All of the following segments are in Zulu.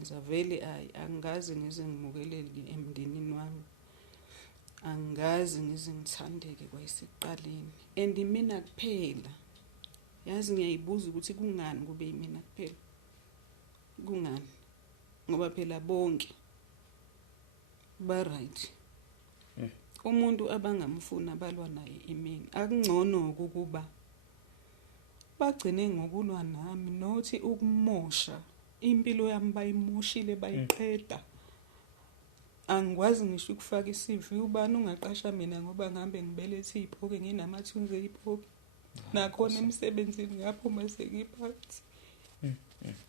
engakwenza vele angazi ngize ngimukeleke emndenini wami. Angazi ngize ngithandeke kwayisekuqaleni. And mina kuphela. Yazi ngiyayibuza ukuthi kungani kube yimina kuphela. Kungani? Ngoba phela bonke ba right. Umuntu abangamfuna balwa naye imini. Akungcono ukuba bagcine ngokulwa nami nothi ukumosha impilo yami bayimoshile bayiqeda. Angikwazi ngisho ukufaka i-CV ubani ungaqasha mina ngoba ngihambe ngibelethe iziphoke nginamathunzi eziphoke. Nakhona emsebenzini ngaphuma sengiphansi.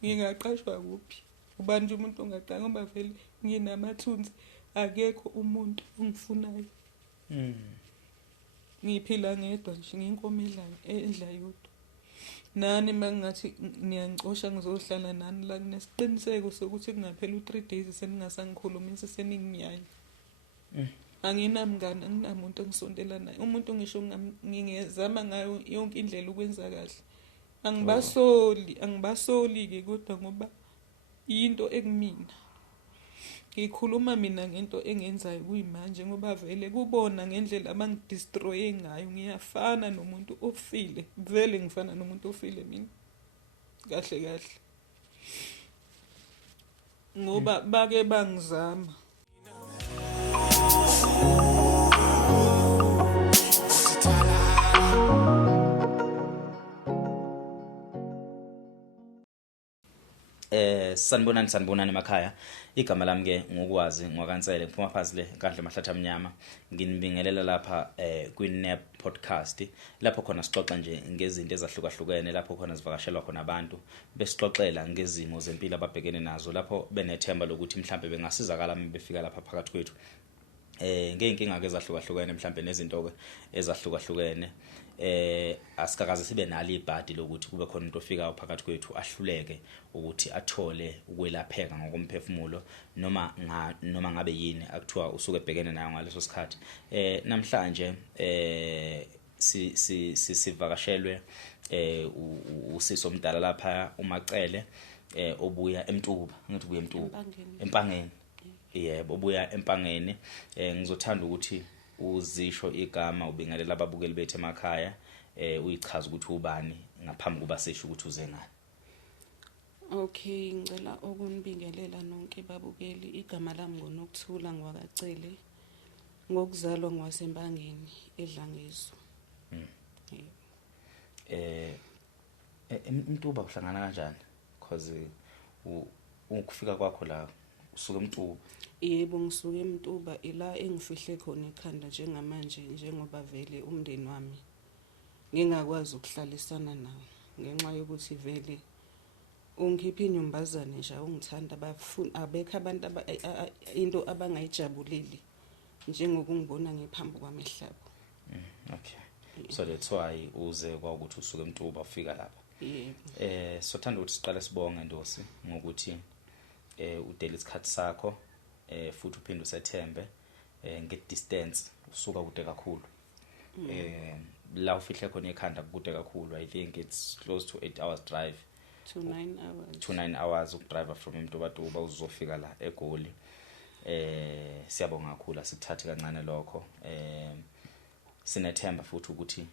Ngingaqashwa kuphi? Ubani nje umuntu ongaqala ngoba vele nginamathunzi akekho umuntu ongifunayo. Ngiphila ngedwa nje nginkomelayo endla yodwa. Nani mangathi niyangicosha ngizohlala nani la nesiqiniseko sokuthi kungaphela u3 days seningasangikhulumisi seninginyanya. Anginamngane anginamuntu engisondela naye. Umuntu ngisho ngingezama ngayo yonke indlela ukwenza kahle. Angibasoli ke kodwa ngoba into ekumina. Ngikhuluma mina ngento engenzayo kuyimanje ngoba vele kubona ngendlela abangidestroye ngayo ngiyafana nomuntu ofile. Vele ngifana nomuntu ofile mina. Kahle. Ngoba bake bangizama. Sanibonani emakhaya. Igama lami ke ngokwazi ngwakansele ngiphuma phansi le kahle Mahlatha Mnyama. Nginibingelela lapha kwi-NEP podcast lapho khona sixoxa nje ngezinto ezahlukahlukene lapho khona sivakashelwa khona abantu besixoxela ngezimo zempilo ababhekene nazo lapho benethemba lokuthi mhlambe bengasizakala befika lapha phakathi kwethu. Ngeenkinga ke ezahlukahlukene mhlambe nezinto ke ezahlukahlukene asikakaze sibe nalo ibhadi lokuthi kube khona umuntu ofika phakathi kwethu ahluleke ukuthi athole ukwelapheka ngokomphefumulo noma ngabe yini akuthiwa usuke ebhekene nayo ngaleso sikhathi. Namhlanje sivakashelwe usisi omdala lapha uMacele obuya eMtuba ngathi ubuya Empangeni. Yebo obuya Empangeni. Ngizothanda ukuthi uzisho igama ubingelela ababukeli bethu emakhaya uyichaza ukuthi ubani ngaphambi kuba sesho ukuthi uze ngani. Okay, ngicela ukunibingelela nonke babukeli. Igama lami ngoNokuthula ngwakacele. Ngokuzalwa ngwasempangeni eDlangezo. eMtuba uhlangana kanjani? Because ukufika kwakho la usuke eMtuba. Yebo ngisuke eMtuba ila engifihle khona ekhanda njengamanje njengoba vele umndeni wami ngingakwazi ukuhlalisana nawo ngenxa yokuthi vele ungikhipha inyumbazane nje ungithanda abekho abantu into abangayijabuleli njengokungibona ngiphambi kwamehlabo. Okay. So that's why uze kwaukuthi usuke eMtuba ufika lapha. Yebo. So thanda ukuthi siqale sibonge Ndosi ngokuthi udele isikhathi sakho futhi uphinde usethembe nge-distance usuka kude kakhulu. La ufihle khona ekhanda kude kakhulu. I think it's close to 8 hours drive. To 9 hours. To 9 hours ukudrive from eMtuba uzofika la eGoli. Siyabonga kakhulu asithathe kancane lokho. Sinethemba futhi ukuthi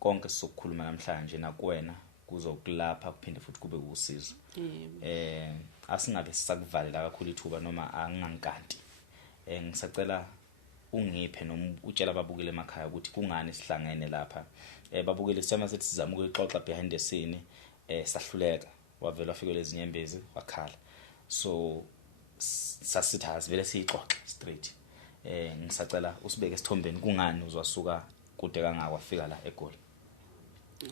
konke sizokukhuluma namhlanje nakuwena kuzokulapha kuphinde futhi kube usizo. Asingabe sisakuvalela kakhulu ithuba noma angankanti. Ngisacela ungiphe noma utshela ababukeli emakhaya ukuthi kungani sihlangene lapha. Babukeli sithema sethi sizama ukuxoxa behind the scene sahluleka wavela wafika lezinyembezi wakhala. So sasithazi vele siyixoxe straight. Ngisacela usibeke esithombeni kungani uzwasuka kude kangaka wafika la eGoli.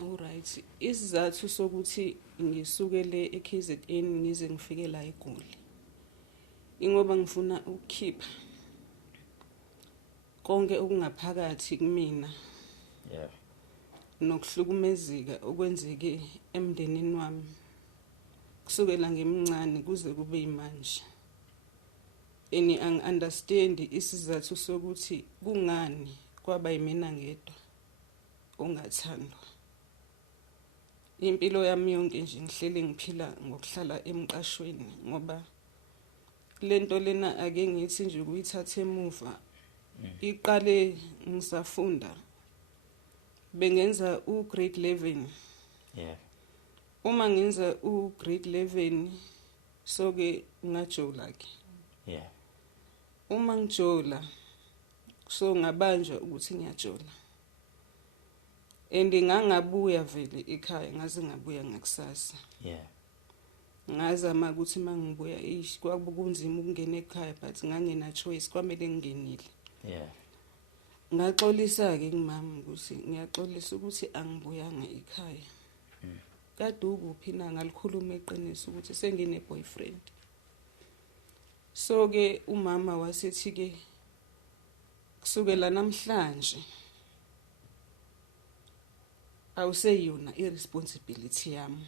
Alright. Isizathu sokuthi ngisukele eKZN ngize ngifike la eGoli. Ingoba ngifuna ukukhipha konke okungaphakathi kumina. Yeah. Nokuhlukumezeka okwenzeke emndenini wami. Kusukela ngemincane kuze kube imanje. Angi-understand isizathu sokuthi kungani kwaba yimina ngedwa ongathandwa. impilo yami yonke nje ngihlele ngiphila ngokuhlala emqashweni ngoba lento lena ake ngithi nje ukuyithatha emuva iqale ngisafunda bengenza ugrade 11 uma ngenza ugrade 11 soke ngajola ke uma ngijola so ngabanjwa ukuthi ngiyajola ngangngabuya vele ekhaya ngaze ngabuya ngakusasa ngazama ukuthi mangibuya kwakunzima ukungena ekhaya but ngangena choice kwamele ngingenile ngaxolisa ke ngimama ukuthi ngiyaxolisa ukuthi angibuyanga ekhaya kade ukuphi na ngalikhuluma eqiniso ukuthi sengine boyfriend so ke umama wasethi ke kusukela namhlanje awuseyona irresponsibility yami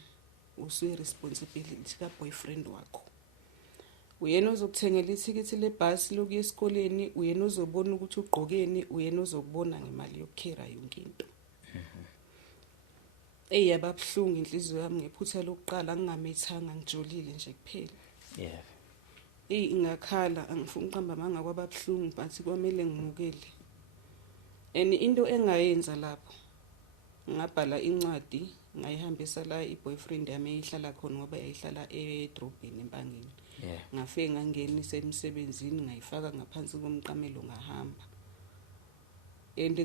usuyi-responsibility ka-boyfriend wakho uyena ozokuthengela ithikithi lebhasi lokuya esikoleni uyena ozobona ukuthi ugqokeni uyena ozokubona ngemali yokukhera yonke into yababuhlungu inhliziyo yami ngephutha lokuqala ngingamethanga ngijolile nje kuphela ngakhala angifuni uqamba amanga kwababuhlungu but kwamele ngimukele into engayenza lapho ngabhala incwadi ngayihambisa la i-boyfriend yami eyihlala khona ngoba yayihlala edrobheni empangeni ngafike ngangenisa emsebenzini ngayifaka ngaphansi komqamelo ngahamba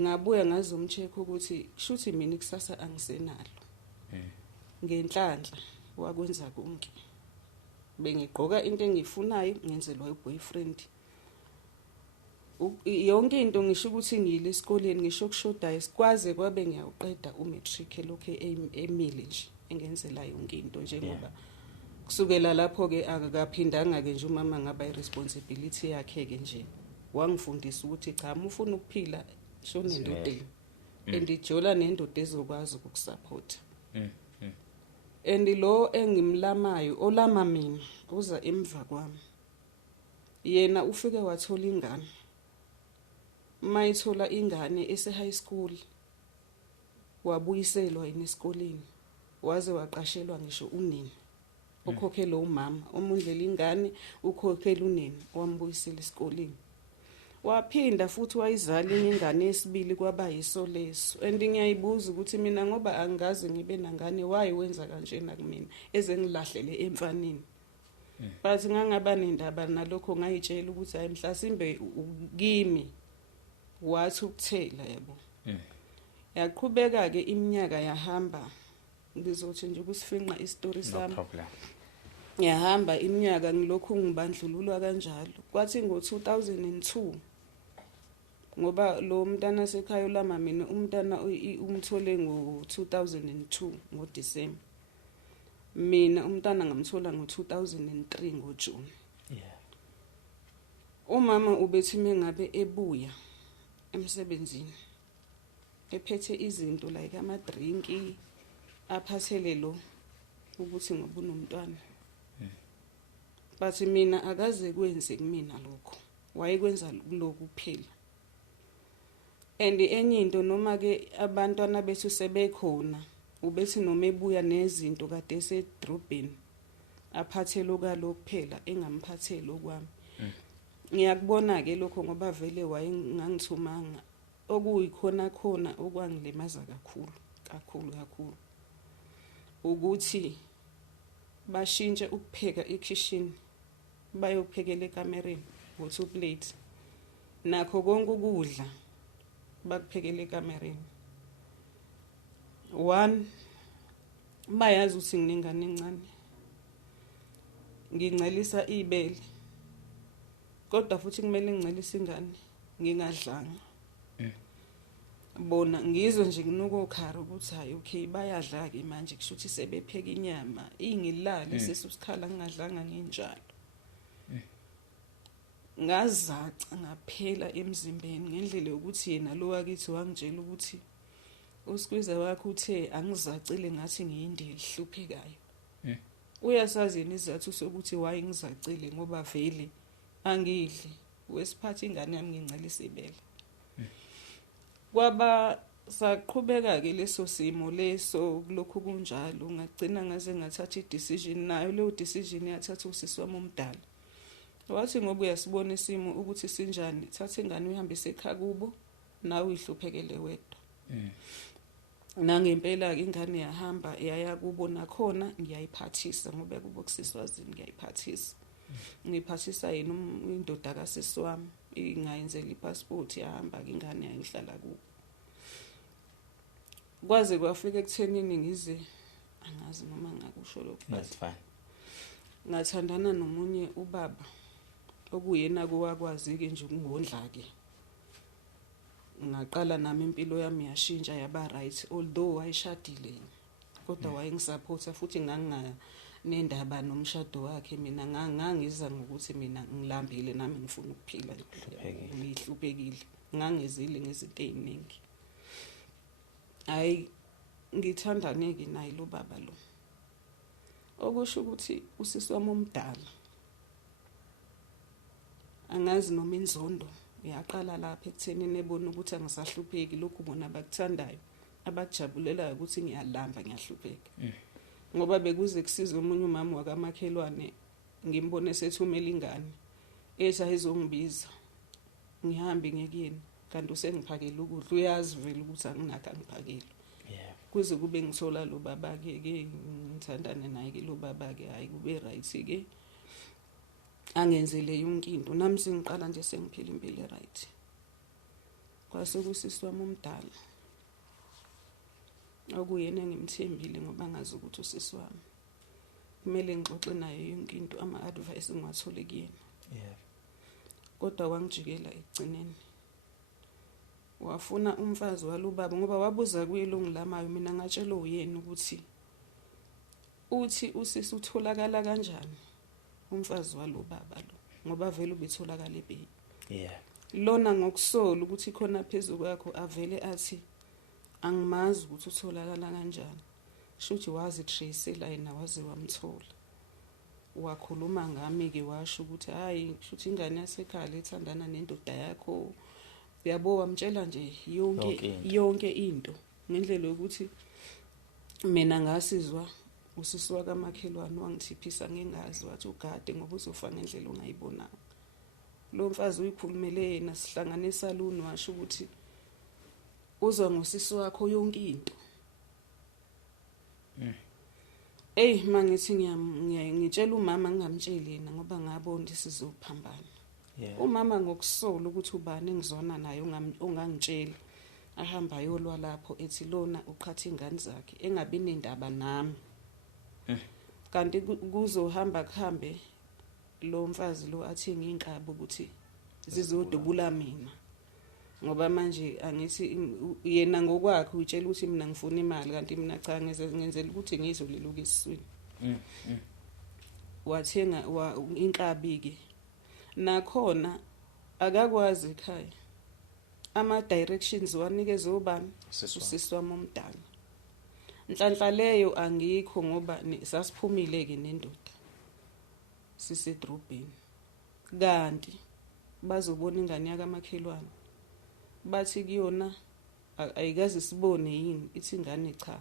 ngabuya ngazomcheck ukuthi kushuthi mina ikusasa angisenalo ngenhlanhla wakwenza konke bengigqoka into engiyifunayo ngenzelwa uboyfriend yonke into ngisho ukuthi ngiyile esikoleni ngisho kushodayo sikwaze kwabe ngiyawuqeda umatric lokho emile nje engenzela yonke into njengoba kusukela lapho ke akakaphindanga ke nje umama ngaba irresponsibility yakhe ke nje wangifundisa ukuthi cha ufuna ukuphila shona endodeni endijola nendoda ezokwazi ukukusupport lo engimlamayo olama mina uza emva kwami yena ufike wathola ingane mayithola ingane ese high school wabuyiselwa yini esikoleni waze waqashelwa ngisho unini ukhokhela umama omundlela ingane ukhokhela unini wambuyisela esikoleni waphinda futhi wayizala ingane yesibili kwaba yisoleso ngiyayibuza ukuthi mina ngoba angazi ngibe nangane wayi wenza kanjena kumina ezengilahlele emfaneni but ngangaba nendaba nalokho ngayitshela ukuthi hayi mhlasimbe kimi wathi ukuthela yabo yaqhubeka ke iminyaka yahamba ngizothi nje kusifinqa istory sami yahamba iminyaka ngilokhu ngibandlululwa kanjalo kwathi ngo2002 ngoba lo mntana sekhaya lama mina umntana umthole ngo2002 ngoDisemba mina umntana ngamthola ngo2003 ngoJune umama ubethi mengabe ebuya emsebenzini ephethe izinto like amadrinki aphathele lo ukuthi ngoba unomntwana bathi mina akaze kwenze kumina lokho wayekwenza lokhu kuphela enye into noma ke abantwana bethu sebekhona ubethi noma ebuya nezinto kade esedrobheni aphathele lokalo kuphela engamphathele okwami ngiyakubona ke lokho ngoba vele wayengangithumanga okuyikhona khona okwangilimaza kakhulu ukuthi bashintshe ukupheka ekitchen bayophekela ekamereni ngo2 plate nakho konke ukudla bakuphekela ekamereni 1 bayazi ukuthi nginengane encane ngincelisa ibele kodwa futhi kumele ngincelisa ingane ngingadlanga bona ngizwe nje kunokukhara ukuthi hayi okay bayadla ke manje kushuthi sebepheka inyama ingilala sesikhala ngingadlanga nginjalo ngazaca ngaphela emzimbeni ngendlela yokuthi yena lo wakithi wangitshela ukuthi uSkwiza wakhe uthe angizacile ngathi ngiyindeli hluphekayo uyasazi yena izathu sokuthi waye ngizacile ngoba vele angidli wesiphathi ingane yami ngincelisa ibele kwaba saqhubeka ke leso simo leso kulokhu kunjalo ngagcina ngaze ngathatha i-decision nayo leyo decision yathatha usisi wami omdala. Wathi ngoba uyasibona isimo ukuthi sinjani, thatha ingane uyihambise ekhaya kubo nawe uyihluphekele wedwa. Nangempela ke ingane yahamba yaya kubo nakhona ngiyayiphathisa ngoba kubo kusiswazini ngiyayiphathisa. Ngiphathisa yena indoda kasisi wami ingayenzela ipassport yahamba ke ingane yayihlala kubo. Kwaze kwafika ekuthenini ngize angazi noma ngakusho lokho That's fine. Ngathandana nomunye ubaba okuyena kwakwazi ke nje ukungondla ke. Ngaqala nami impilo yami yashintsha yaba right although wayeshadile kodwa wayengisupporta futhi nendaba nomshado wakhe mina ngangiza ngokuthi mina ngilambile nami ngifuna ukuphila ngihluphekile ngangezile ngezinto eziningi. Hayi ngithandaneke naye lo baba lo. Okusho ukuthi usisi wami omdala angazi noma inzondo yaqala lapha ekuthenini ebona ukuthi angisahlupheki lokhu bona abakuthandayo abakujabulelayo ukuthi ngiyalamba ngiyahlupheka. Ngoba bekuze kusiza umunye umama wakamakhelwane ngimbone sethumela ingane ethi ayizongibiza ngihambe ngekuyena kanti usengiphakela ukudla uyazi vele ukuthi anginakho angiphakela. Kuze kube ngithola lo baba ke ngithandane naye ke lo baba ke hayi kube right ke angenzele yonke into nami sengiqala nje sengiphila impilo right. Kwase kusisi wami omdala okuyena ngimthembile ngoba ngazi ukuthi usisi wami kumele ngixoxe naye yonke into ama-advice ngiwathole kuyena. Kodwa wangijikela ekugcineni wafuna umfazi walubaba ngoba wabuza kuye lo ngilamayo mina ngatshela uyena ukuthi uthi usisi utholakala kanjani umfazi walubaba lo ngoba vele ubetholakala eBay. Lona ngokusola ukuthi khona phezulu kwakho avele athi angimazi ukuthi utholakala kanjani. Shuthi wazi tracela yena waze wamthola. Wakhuluma ngami ke washo ukuthi hayi shuthi ingane yasekhaya ethandana nendoda yakho. Yabo wamtshela nje yonke into ngendlela yokuthi mina ngasizwa usisi wakamakhelwane wangithiphisa ngingazi wathi ugade ngoba uzofa ngendlela ongayibonanga. Lo mfazi uyikhulumele yena sihlangane esaluni washo ukuthi uzwa ngosisi wakho yonke into. Mangithi ngitshela umama ngingamtsheli yena ngoba ngabona ukuthi sizophambana. Umama ngokusola ukuthi ubani engizona naye ongangitshela ahamba ayolwa lapho ethi lona uqhatha ingane zakhe engabe nendaba nami. Kanti kuzohamba kuhambe lo mfazi lo athenga inkaba ukuthi zizodubula mina. Ngoba manje angithi yena ngokwakhe utshela ukuthi mina ngifuna imali kanti mina cha ngenzela ukuthi ngizoleluka esiswini. Wathenga inkabi ke nakhona akakwazi ekhaya ama directions wanikeza ubani usisi wami omdala. Nhlanhla leyo angikho ngoba sasiphumile ke nendoda sisedrobheni kanti bazobona ingane yakamakhelwane bathi kuyona ayikazi sibone yini ithi ingane cha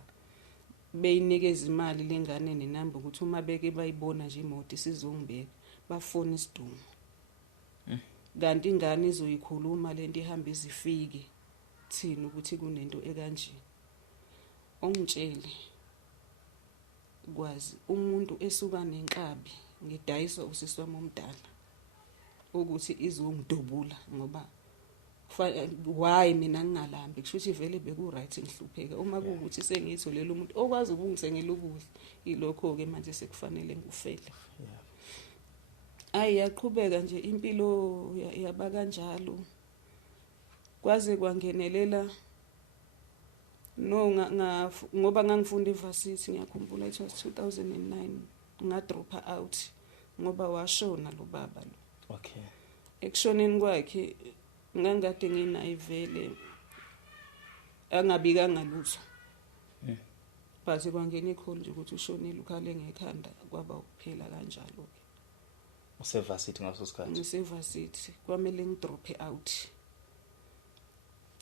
beyinikeza imali lengane nenamba ukuthi uma beke bayibona nje imoto isizongibeka bafona isidumo. Kanti ingane izoyikhuluma lento ihamba izifike thina ukuthi kunento ekanje. Ongitshele kwazi umuntu esuka nenkabi ngidayisa usisi wami omdala ukuthi izongidubula ngoba why mina ngingalambi kusho ukuthi vele beku right ngihlupheka uma kuukuthi sengitholela umuntu okwazi ukungithengela ukudla ilokho ke manje sekufanele ngufele. Yaqhubeka nje impilo yaba kanjalo kwaze kwangenelela ngoba ngangifunda eVarsity ngiyakhumbula it was 2009 ngadropa out ngoba washona lo baba lo. Ekushoneni kwakhe ngangade nginayo vele angabikanga lutho. Base kwangena ikholi nje ukuthi ushonile ukhale ngekhanda kwaba ukuphela kanjalo ke. Usevarsity ngaso sikhathi? Ngisevarsity kwamele ngidrope out.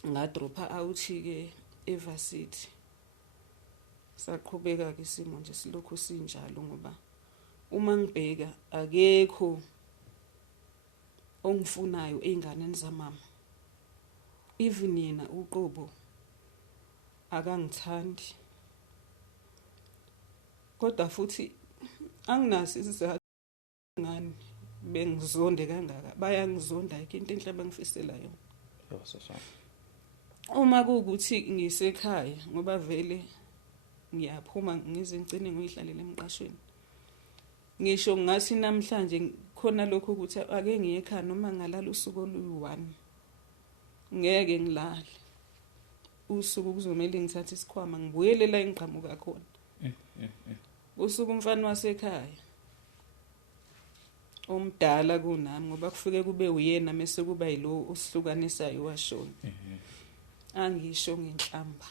Ngadropa out ke evarsity saqhubeka ke isimo nje silokhu sinjalo ngoba uma ngibheka akekho ongifunayo einganeni zamama. Even yena uqobo akangithandi. Kodwa futhi anginaso isizathu ngani bengizonde kangaka. Bayangizonda into enhle abangifisela yona. Uma kuukuthi ngisekhaya ngoba vele ngiyaphuma ngize ngicine ngiyihlalele emqashweni. Ngisho ngathi namhlanje khona lokho ukuthi ake ngiye ekhaya noma ngalala usuku olu1 ngeke ngilale. Usuku kuzomela ngithathe isikhwama ngibuyele la engiqhamuka khona. Usuku umfana wasekhaya omdala kunami ngoba kufike kube uyena mase kuba yilo osihlukanisayo washona. Angisho ngenhlamba.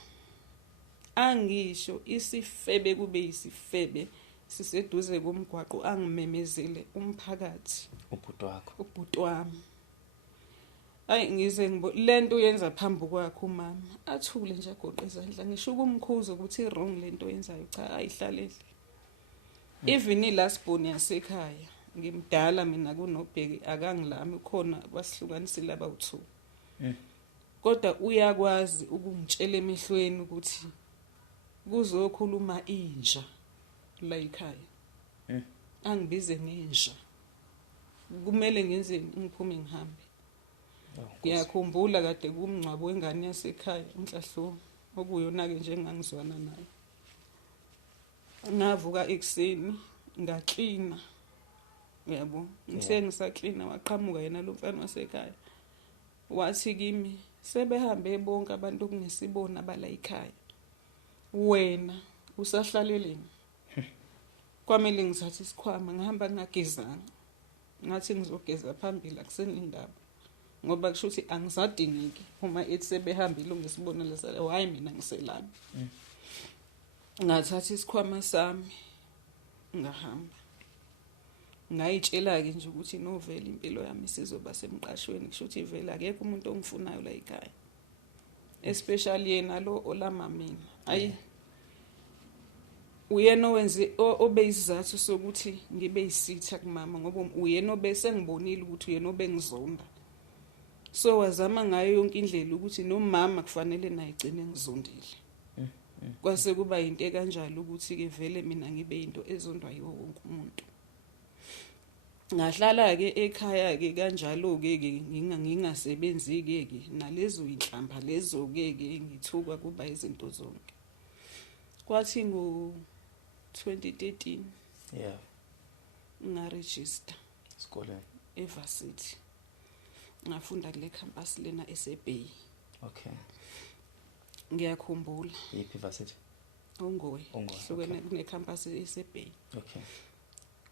Angisho isifebe kube isifebe siseduze komgwaqo angimemezele umphakathi ubhuti wami. Ayi ngize lento yenza phambi kwakhe umama athule nje agoqe izandla ngisho ukumkhuza ukuthi wrong lento yenzayo cha ayihlalele. Even ilasboni yasekhaya ngimdala mina kunobheki akangilami khona kwasihlukanisile abawu2. Kodwa uyakwazi ukungitshela emehlweni ukuthi kuzokhuluma inja la ekhaya. Angibize ngenja. Kumele ngenze ngiphume ngihambe. Ngiyakhumbula kade kumngcwabo wengane yasekhaya uNhlahlo okuyona ke nje engangizwana naye. Ngavuka ekseni ngaklina. Yabo, ngisaklina waqhamuka yena lo mfana wasekhaya. Wathi kimi sebehambe bonke abantu okungesibona bala ekhaya. Wena usahlaleleni. Kwamele ngithathe isikhwama ngihamba ngagezanga. Ngathi ngizogeza phambili akusenindaba. Ngoba kusho ukuthi angisadingeki uma ethi sebehambile ngesibona lesala hayi mina ngiselami. Ngathatha isikhwama sami ngahamba. Ngayitshela ke nje ukuthi novela impilo yami sizoba semqashweni kusho ukuthi vele akekho umuntu ongifunayo la ekhaya. Especially yena lo olama mina. Ayi uyena owenze obeyisizathu sokuthi ngibe yisitha kumama ngoba uyena obese ngibonile ukuthi uyena obengizonda. So wazama ngayo yonke indlela ukuthi nomama kufanele naye igcine ngizondile. Kwase kuba into kanjalo ukuthi ke vele mina ngibe into ezondwa yiwo wonke umuntu. Ngahlala ke ekhaya ke kanjalo ke ngingasebenzi ke nalezo inhlamba lezo ke ngithuka kuba izinto zonke. Kwathi ngo2013 ngaregister esikoleni evarsity. Ngafunda kule campus lena eseBay. Okay. Ngiyakhumbula. Yiphi varsity? Ongoye. Hlukene kune campus eseBay. Okay.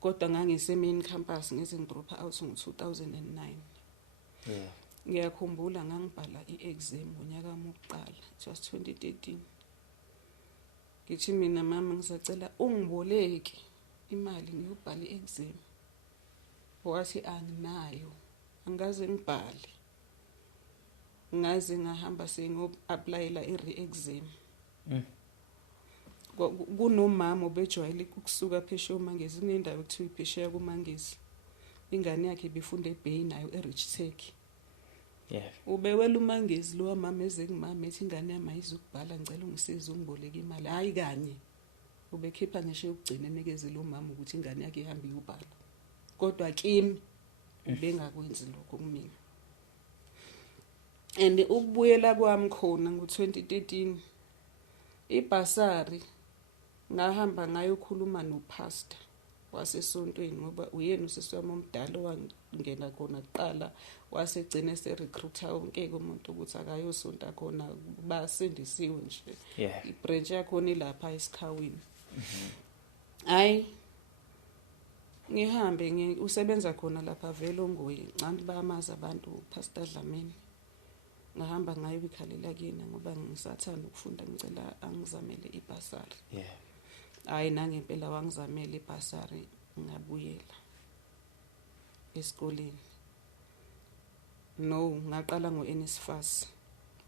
Kodwa ngangise main campus ngize ngidrop out ngo2009. Ngiyakhumbula ngangibhala iexam ngonyaka wami wokuqala. It was 2013. Ngithi mina mama ngisacela ungiboleke imali ngiyobhala iexam. Wathi anginayo. Angaze ngibhale. Ngaze ngahamba sengo-applyela i-re-exam. Kunomama obejwayele ukusuka phesheya uMangezi kunendawo ekuthiwa iphesheya kuMangezi. Ingane yakhe befunda eBay nayo eRichtech. Ubewela uMangezi lo mama eze kumama ethi ingane yami ayizukubhala ngicela ungisize ungiboleke imali. Hayi kanye. Ubekhipha ngisho ukugcina enikeze lo mama ukuthi ingane yakhe ihambe iyobhala. Kodwa kimi bengakwenzi lokho kumina. And ukubuyela kwami khona ngo2013 ibhasari ngahamba ngayokhuluma nopastor wasesontweni ngoba uyena usisi wami omdala wangena khona kuqala wasegcina ese-recruiter wonke umuntu ukuthi akayosonta khona basindisiwe nje. Ibranch yakhona ilapha eSikhawini. Hayi ngihambe usebenza khona lapha vele ongoye ncanti bayamaza abantu Pastor Dlamini. Ngahamba ngayo ikhalela kuyena ngoba ngisathanda ukufunda ngicela angizamele ibhasari. Hayi nangempela wangizamela ibhasari ngabuyela esikoleni. No ngaqala ngoNSFAS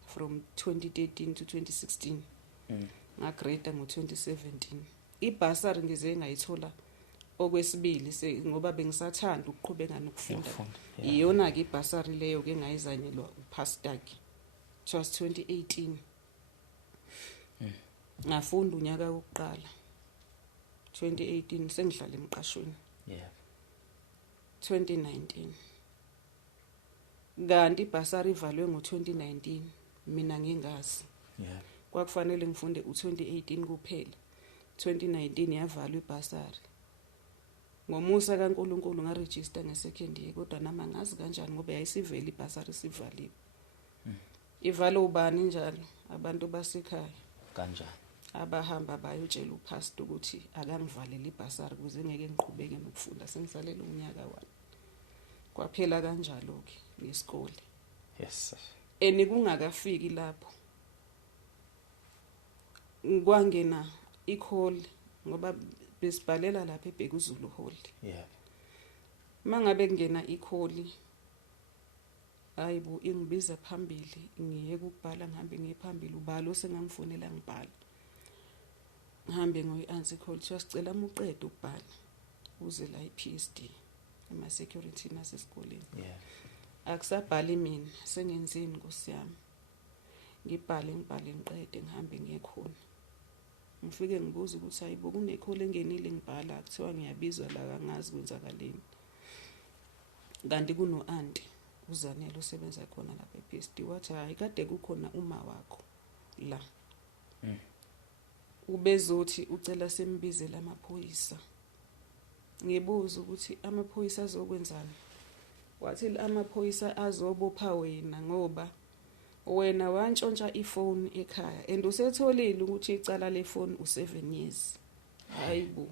from 2013 to 2016 ngagrade ngo-2017. Ibhasari ngize ngayithola okwesibili ngoba bengisathanda ukuqhubeka nokufunda. Iyona-ke ibhasari leyo ke ngayizanyelwa uPastaki. It was 2018. Ngafunda unyaka wokuqala 2018 sengihlala emqashweni. 2019 kanti ibhasari ivalwe ngo-2019 mina ngingazi. Kwakufanele ngifunde u-2018 kuphela. 2019 yavalwa ibhasari. Ngomusa kaNkulunkulu ngaregister nge-second year kodwa nama ngazi kanjani ngoba yayisivela ibhasari sivaliwe. Ivalo ubani njalo abantu basekhaya kanjani abahamba bayotshela uPastor ukuthi akangivalele ibhasari ukuze ngeke ngiqhubeke nokufunda sengisalela unyaka wami. Kwaphela kanjalo ke ngesikole. Yes sir. Kungakafiki lapho kwangena i-call ngoba besibhalela lapha eBhekuzulu Hall. Mangabe kungena i-call ayibo ingibiza phambili ngiye ukubhala ngihambe ngiphambili ubalo sengangifonela ngibhala. Ngihambe ngoyi-answer call thiwa sicela umuqede ukubhala uze la iPSD ama security nasesikoleni. Akusabhali mina sengenzini Nkosi yami. Ngibhale ngiqede ngihambe ngiyekhona. Ngifike ngibuza ukuthi hayibo kunecall engenile ngibhala kuthiwa ngiyabizwa la kangazi kwenzakaleni. Kanti kuno auntie uZanele osebenza khona lapha ePSD wathi hayi kade kukhona uma wakho la. Ubezothi ucela sembizela amaphoyisa. Ngibuza ukuthi amaphoyisa azokwenzani. Wathi amaphoyisa azobopha wena ngoba wena wantshontsha ifoni ekhaya and usetholile ukuthi icala lefoni u7 years. Hayibo.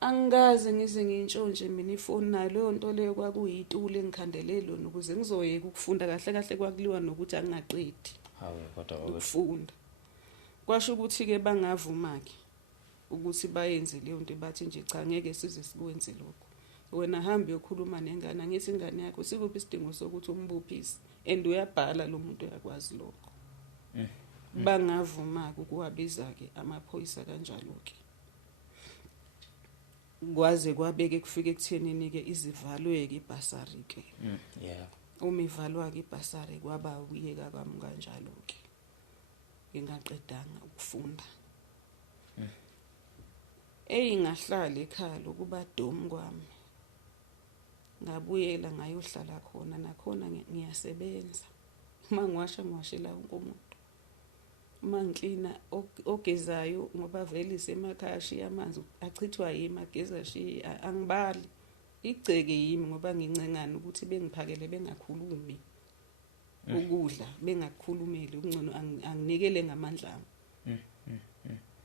Angaze ngize ngintshontshe mina ifoni nayo leyo nto leyo kwakuyitule engikhandelelo ukuze ngizoyeka ukufunda kahle kahle kwakuliwa nokuthi angingaqedi. Hawe kodwa ukufunda. Kwasho ukuthi ke bangavuma ke ukuthi bayenze leyo nto bathi nje cha ngeke size sikwenze lokho. Wena hamba uyokhuluma nengane angithi ingane yakho sikuphi isidingo sokuthi umbuphise and uyabhala lo muntu yakwazi lokho. Bangavuma ukuwabiza ke amaphoyisa kanjalo ke. Kwaze kwabeke kufike ekuthenini ke izivalwe ke ibhasari ke. Uma ivalwa ke ibhasari kwaba ukuyeka kwami kanjalo ke. Ngingaqedanga ukufunda. Ngahlala ekhaya lokuba dom kwami. Ngabuyela ngayohlala khona nakhona ngiyasebenza. Uma ngiwashela wonke umuntu. Uma ngiklina ogezayo ngoba vele isemakhaya shiya amanzi achithwa yimi ageza shiya angibali. Igceke yimi ngoba ngincengana ukuthi bengiphakele bengakhulumi. Ukudla bengakukhulumeli ungcono anginikele ngamandla ami.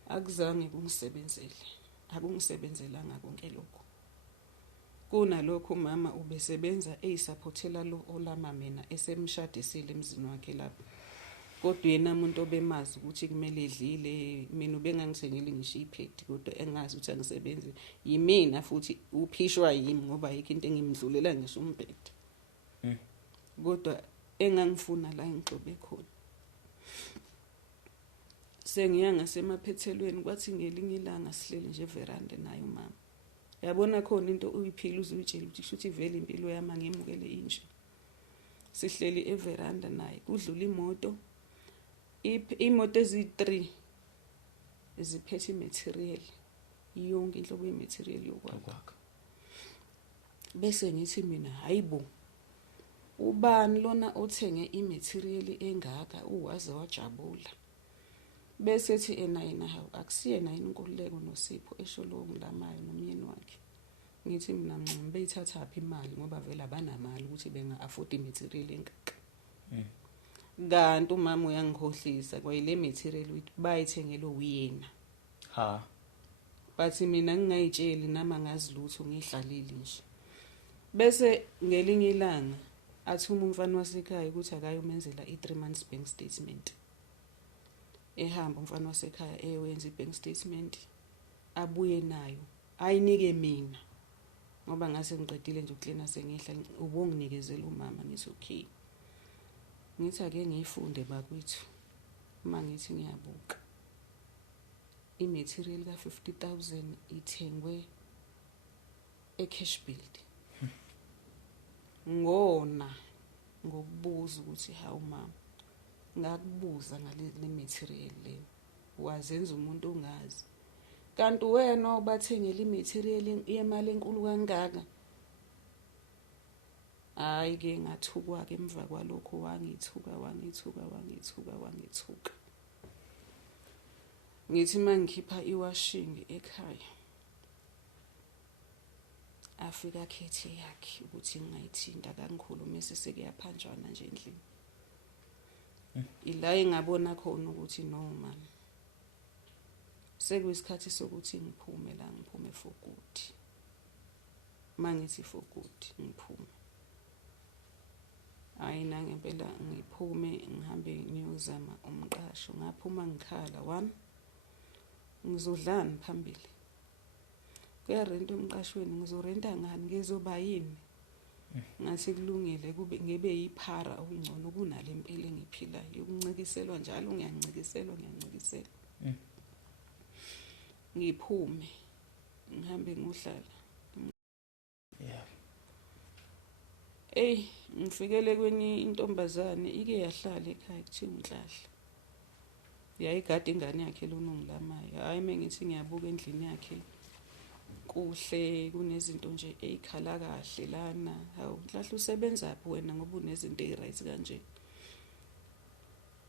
Akuzange kungisebenzele. Akungisebenzelanga konke lokho. Kunalokho mama ubesebenza eyisupportela lo olama mina esemshadisile emzini wakhe lapho. Kodwa yena umuntu obemazi ukuthi kumele edlile mina ubengangithengile ngisho iphedi kodwa engazi ukuthi angisebenze yimina futhi uphishwa yimi ngoba yikho into engimdlulela ngisho umbhede. Kodwa engangifuna la ngixobe khona. Sengiya ngasemaphethelweni kwathi ngelinye ilanga sihleli nje veranda naye umama. Yabona khona into uyiphila uzuyitshela ukuthi shuthi vele impilo yami ngemukele inje. Sihleli everanda naye kudlula imoto ezi3 eziphethe imaterial yonke inhlobo yematerial yokwakha. Bese ngithi mina hayibo ubani lona othenge imaterial engaka uwaze wajabula. Bese ethi yena hawu akusiyena yini uNkululeko noSipho esho lo ngilamayo nomyeni wakhe. Ngithi mina ngicimbe beyithatha phi imali ngoba vele abanamali ukuthi benga afford imaterial engaka. Kanti umama uyangikhohlisa kwayile material bayithengele uyena. Bathi mina ngingayitsheli nama ngazi lutho ngihlalile nje. Bese ngelinye ilanga athuma umfana wasekhaya ukuthi akayomenzela i3 months bank statement. Ehamba umfana wasekhaya eyenza ibank statement abuye nayo ayinike mina ngoba ngase ngiqedile nje uklina sengihla ubonginikezela umama ngithi okay. ngithi ake ngiyifunde bakwethu. Uma ngithi ngiyabuka i-material ka-50,000 ithengwe e-cash build. Ngona ngokubuza ukuthi hawu mama, ngakubuza ngale material le. Wazenza umuntu ongazi. Kanti wena obathengela i-material yemali enkulu kangaka. Hayi ke ngathukwa ke emva kwalokho wangithuka. Ngithi mangikhipha iwashing ekhaya. Afika khethe yakhe ukuthi ngingayithinta kangikhulume sesekuyaphanjwana nje endlini. Ila engabona khona ukuthi no man. Sekuyisikhathi sokuthi ngiphume la, ngiphume for good. Mangithi for good ngiphume. Hayi nangempela ngiphume ngihambe ngiyozama umqasho. Ngaphuma ngikhala 1 ngizodlani phambili. Kuyarenta umqashweni ngizorenta ngani ngizoba yini? Ngathi kulungile kube ngibe yiphara okungcono kunale impilo engiphilayo yokuncikiselwa njalo ngiyancikiselwa. Ngiphume ngihambe ngohlala. Ngifikele kwenye intombazane ike yahlala ekhaya kuthiwa uNhlahla. Yayigada ingane yakhe lonongilamayo. Hayi mengithi ngiyabuka endlini yakhe kuhle kunezinto nje ezikhala kahle lana. Hawu Nhlahla usebenzaphi wena ngoba unezinto eziright kanje?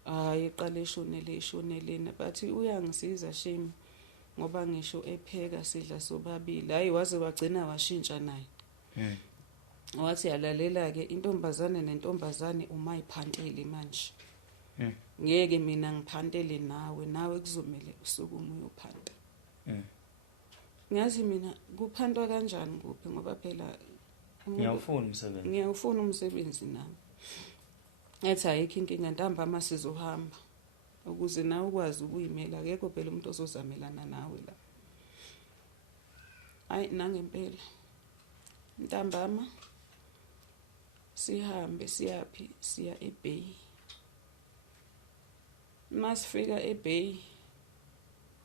Hayi eqala eshonele bathi uyangisiza shame ngoba ngisho epheka sidla sobabili. Hayi waze wagcina washintsha naye. Wathi yalalela ke intombazane nentombazane uma iphantele manje. Ngeke mina ngiphantele nawe kuzomela usukume uyophanta. Ngiyazi mina kuphantwa kanjani kuphi ngoba phela ngiyawufuna umsebenzi nami. Ethi ayikho inkinga ntambama sizohamba ukuze nawe ukwazi ukuyimela. Akekho phela umuntu ozozamelana nawe la. Hayi nangempela ntambama sihambe siyapi siya eBay. Masifika eBay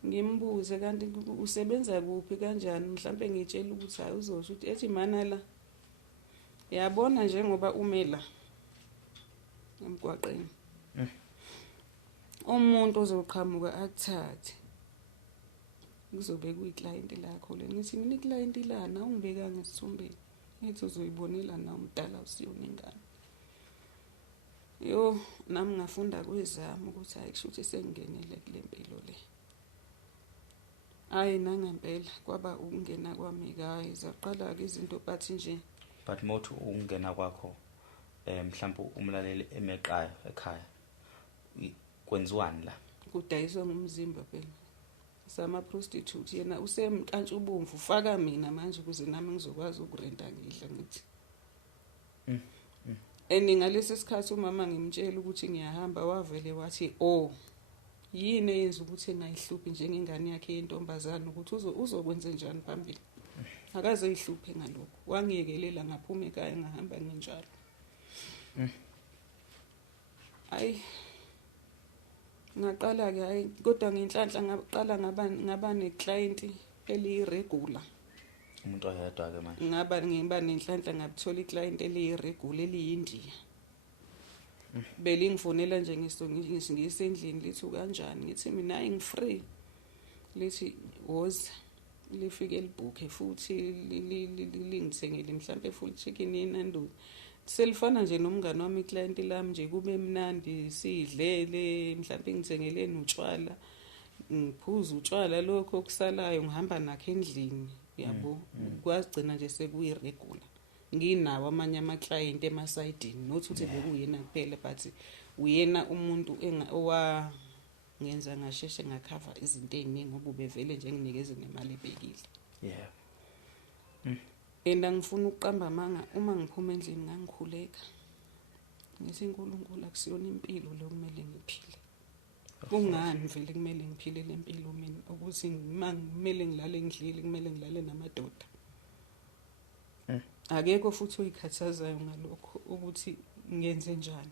ngimbuze kanti usebenza kuphi kanjani mhlambe ngitshela ukuthi hayi uzosho ukuthi ethi mana la yabona njengoba umela emgwaqeni umuntu ozoqhamuka akuthathe kuzobe kuyiclient lakho le. Ngithi mina iclient lana ungibekanga esithumbeni. Ngithi uzoyibonela na umdala usiyona ingane. Yo nami ngafunda kwezami ukuthi hayi kusho ukuthi sengingenele kule mpilo le. Hayi nangempela kwaba ukungena kwami hayi zaqala ke izinto bathi nje. But motho ukungena kwakho mhlawumbe umlaleli emeqayo ekhaya kwenziwani la? Kudayiswa ngumzimba phela. Sama prostitute yena usemkantshubomvu ufaka mina manje ukuze nami ngizokwazi ukurenta ngidla ngithi. Ngalesi sikhathi umama ngimtshela ukuthi ngiyahamba wavele wathi yini eyenza ukuthi engayihluphi njengengane yakhe yentombazana ukuthi uzokwenza njani phambili. Akaze ihluphe ngalokho. Wangiyekelela ngaphuma ekhaya ngahamba nginjalo. Hayi ngaqala ke hayi kodwa ngenhlanhla ngaqala ngaba neclient eliyiregular. Umuntu oyedwa ke manje. Ngiba nenhlanhla ngabuthola iclient eliyiregular eliyindiya. Belingifonela nje ngisendlini lithi kanjani ngithi mina ngifree. Lithi woza lifike libhuke futhi lingithengele mhlambe full chicken yenandulo. Selifana nje nomngane wami iclient lami nje kube mnandi sidlele mhlambe ngithengele notshwala ngiphuza utshwala lokho okusalayo ngihamba nakhe endlini yabo kwagcina nje sekuyiregular. Nginawo amanye ama-client emasayidini nothi uthi bekuyena kuphela but uyena umuntu owangenza ngasheshe ngakhava izinto eziningi ngoba ubevele nje nginikeze nemali ebekile. Ngifuna ukuqamba amanga uma ngiphuma endlini ngangikhuleka. Ngithi uNkulunkulu akusiyona impilo le kumele ngiphile. Kungani vele kumele ngiphile le mpilo mina ukuthi kumele ngilale ngidlile kumele ngilale namadoda. Akekho futhi oyikhathazayo ngalokho ukuthi ngenze njani.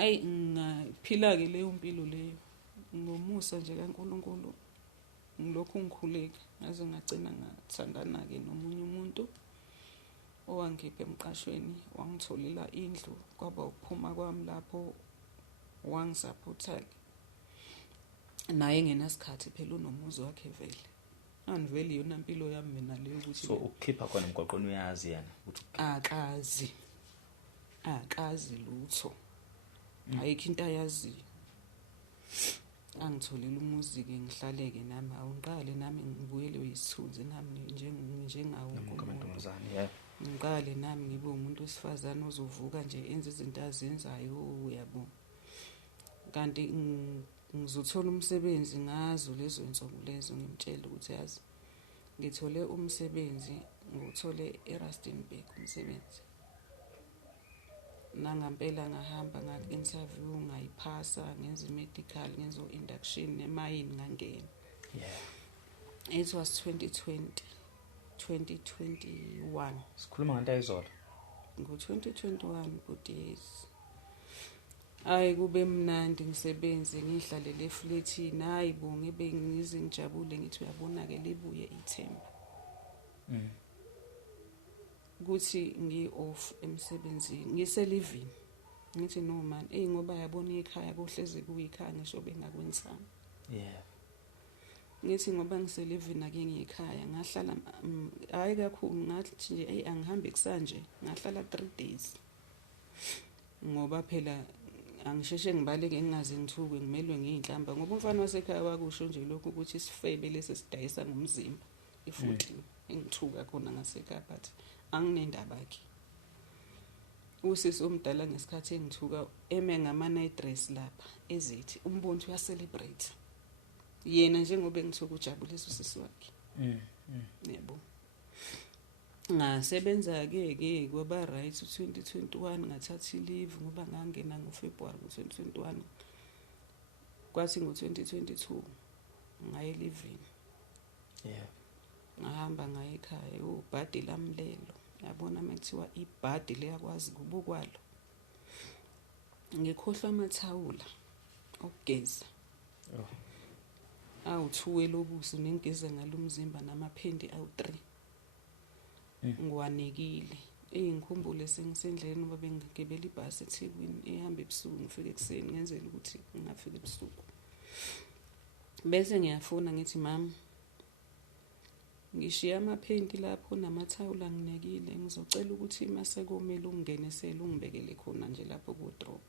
ayi ngaphila-ke leyo mpilo leyo ngomusa nje kaNkulunkulu ngilokhu ngikhuleka ngaze ngagcina ngathandana-ke nomunye umuntu owangikhipha emqashweni wangitholela indlu kwaba ukuphuma kwami lapho wangisaphotha-ke naye engenasikhathi phela unomuzi wakhe vele anivele iyona mpilo yami mina leyo ukuthi so ukukhipha khona emgwaqweni uyazi yena ukuthi akazi lutho ayikho into ayaziyo angitholela umuzi-ke ngihlaleke nami awungiqale nami ngibuyelwe yisithunzi nami njengawo ngiqale nami ngibe umuntu wesifazane ozovuka nje enze izinto azenzayo uyabo kanti ngizothola umsebenzi ngazo lezo insuku lezo ngimtshela ukuthi yazi ngithole umsebenzi ngithole eRustenburg umsebenzi nangampela ngahamba nga-interview ngayiphasa ngenza i-medical ngenza induction emayini ngangena it was 2021 sikhuluma ngento ayizolo ngo-2021 good days hayi kube mnandi ngisebenze ngihlalele efletini hayi bo ngibe ngize ngijabule ngithi uyabona-ke libuye ithemba ukuthi ngi-off emsebenzini ngiselivini ngithi no man ngoba yabona ikhaya kuhleze kuyikhaya ngisho bengakwenzanga ngithi ngoba ngiselivini ake ngiyikhaya ngahlala hayi kakhulu ngathi nje angihambe kusanje ngahlala 3 days ngoba phela angisheshe ngibaleke ngingaze ngithuke ngimelwe ngiyinhlamba ngoba umfana wasekhaya wakusho nje lokho ukuthi isifebe lesi sidayisa ngomzimba ifuthi engithuka khona ngasekhaya but anginendaba yakhe usisi omdala ngesikhathi engithuka eme ngama-night dress lapha ezithi umboni uya celebrate yena njengoba engithuka ujabulisa usisi wakhe yebo ngasebenza-ke kwaba right 2021 ngathatha i-leave ngoba ngangena ngoFebruary 2021 kwathi ngo-2022 ngaye livini ngahamba ngaye ekhaya ubhadi lamlelo yabona makuthiwa ibhadi liyakwazi kubukwalo ngikhohlwa amathawula okugeza awu-2 lobuso nengeza ngalomzimba namaphendi awu-3 ngiwanekile ngikhumbule sengisendleleni ngoba bengigibela ibhasi eThekwini ehamba ebusuku ngifike ekuseni ngenzela ukuthi ngingafika ebusuku bese ngiyafona ngithi mama ngishiya amaphenti lapho namathawula nginekile ngizocela ukuthi masekomele ungingenisele ungibekele khona nje lapho ku-drop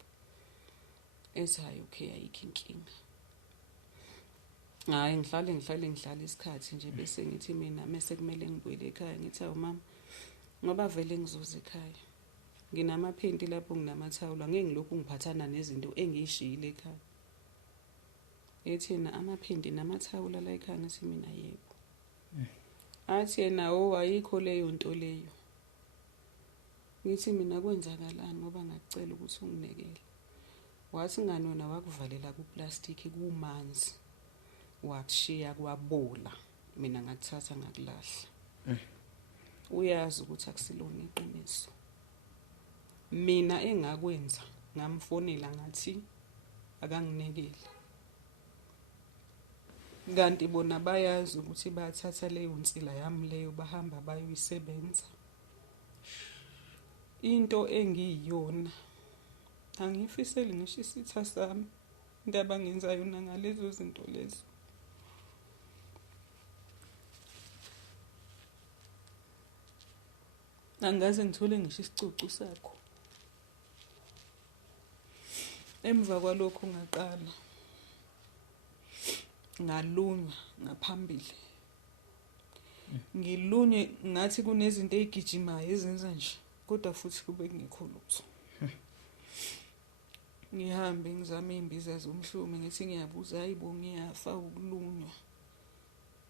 ethi hayi okay ayikho inkinga hayi ngihlale isikhathi nje bese ngithi mina mase kumele ngibuyele ekhaya ngithi awu mama ngoba vele ngizoza ekhaya nginamaphenti lapho nginamathawula ngeke ngilokhu ngiphathana nezinto engiyishiyile ekhaya ethina amaphenti namathawula la ekhaya nathi mina yebo athi yena ayikho leyo nto leyo ngithi mina kwenzakalani ngoba ngakucela ukuthi unginekele wathi ngani wena wakuvalela kuplastic kumanzi wakushiya kwabola mina ngakuthatha ngakulahla uyazi ukuthi akusilona iqiniso mina engakwenza ngamfonela ngathi akanginekele kanti bona bayazi ukuthi bathatha leyo nsila yami leyo bahamba bayoyisebenza into engiyiyona angifiseli ngisho isitha sami indaba ngenza yona ngalezo zinto lezo angaze ngithole ngisho isicucu sakho emva kwalokho ngaqala ngalunywa ngaphambili ngilunye ngathi kunezinto ezigijimayo ezenza nje kodwa futhi kube kungekho lutho ngihambe ngizame izimbiza zomhlume ngithi ngiyabuza hayibo ngiyafa ukulunywa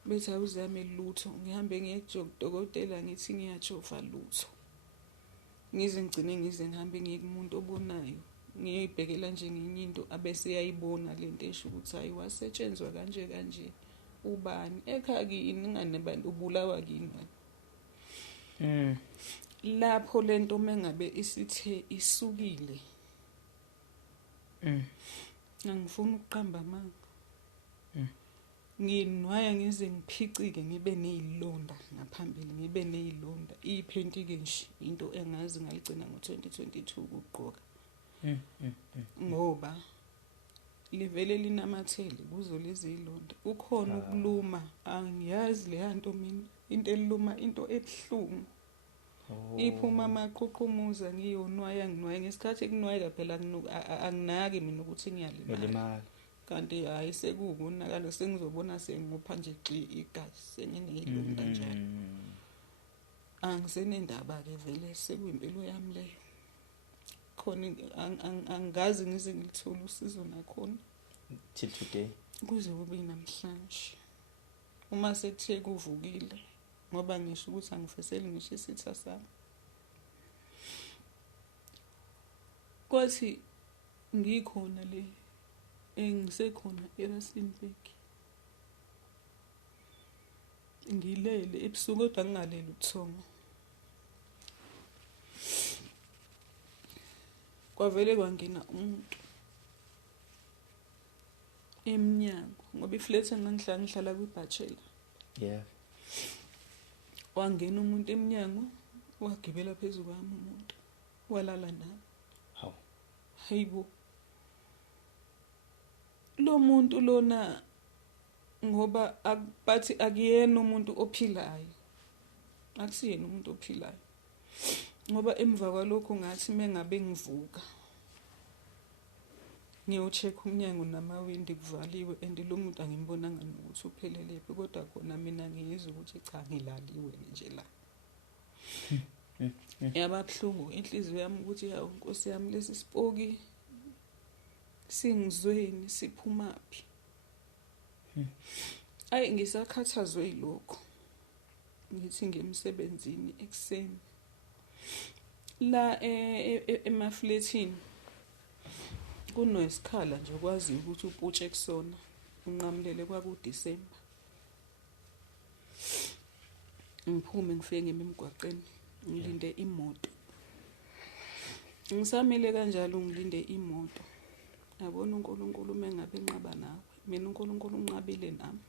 bethi awuzame lutho ngihambe ngiyekudokotela ngithi ngiyajova lutho ngize ngigcine ngihambe ngiye kumuntu obonayo ngiyibhekela nje ngenye into abese yayibona lento esho ukuthi hayi wasetshenzwa kanje ubani ekhaya kini ngane abantu ubulawa kini lapho lento mengabe isithe isukile Angifuni ukuqamba amanga. Nginwaya ngize ngiphicike ngibe nezilonda ngaphambili, ngibe nezilonda. Iphenti-ke nje into engazi ngaligcina ngo-2022 ukugqoka. Ngoba livele linamathele kuzo lezi zilonda. Ukhona ukuluma, angiyazi leya nto mina. Into eluma, into ebuhlungu. Iphuma amaqhuqhumuza ngiyonwaya nginwaya ngesikhathi ekunwaya phela anginaki mina ukuthi ngiyalimala. Kanti hayi sekuwukunakala sengizobona sengipha nje igazi senginezilonda njalo. Angisenendaba ke vele sekuyimpilo yami leyo. Khona angazi ngize ngilithole usizo nakhona till today kuze kube namhlanje. Uma sekuthe kuvukile ngoba ngisho ukuthi angifeseli ngisho isitha sami. Kwathi ngikhona le engisekhona eRustenburg. Ngilele ebusuku kodwa ngingaleli ubuthongo. Kwavele kwangena umuntu emnyango ngoba iflat engihlala kwiBachelor. Yeah. Wangena umuntu emnyango wagibela phezulu kwami umuntu walala nami. Hawu. Hayibo. Lo muntu lona ngoba bathi akuyena umuntu ophilayo. Akusiyena umuntu ophilayo. Ngoba emva kwalokho ngathi mengabe ngivuka ngiyocheck umnyango namawindi kuvaliwe and lo muntu angimbonanga ukuthi uphelelepe kodwa khona mina ngiyizwa ukuthi cha ngilaliwe nje la. Yababhlungu inhliziyo yami ukuthi yawo Nkosi yami lesi sipoki singizweni siphumaphi. Ayi ngisakhathazwe yilokho. Ngithi ngemsebenzini ekseni la emafletini kunesikhala nje kwazi ukuthi uputshe kusona unqamlele kwakuDisemba. Ngiphume ngifike ngemigwaqeni ngilinde imoto. Ngisamile kanjalo ngilinde imoto. Yabona uNkulunkulu mengabe enqaba nawe. Mina uNkulunkulu unqabile nami.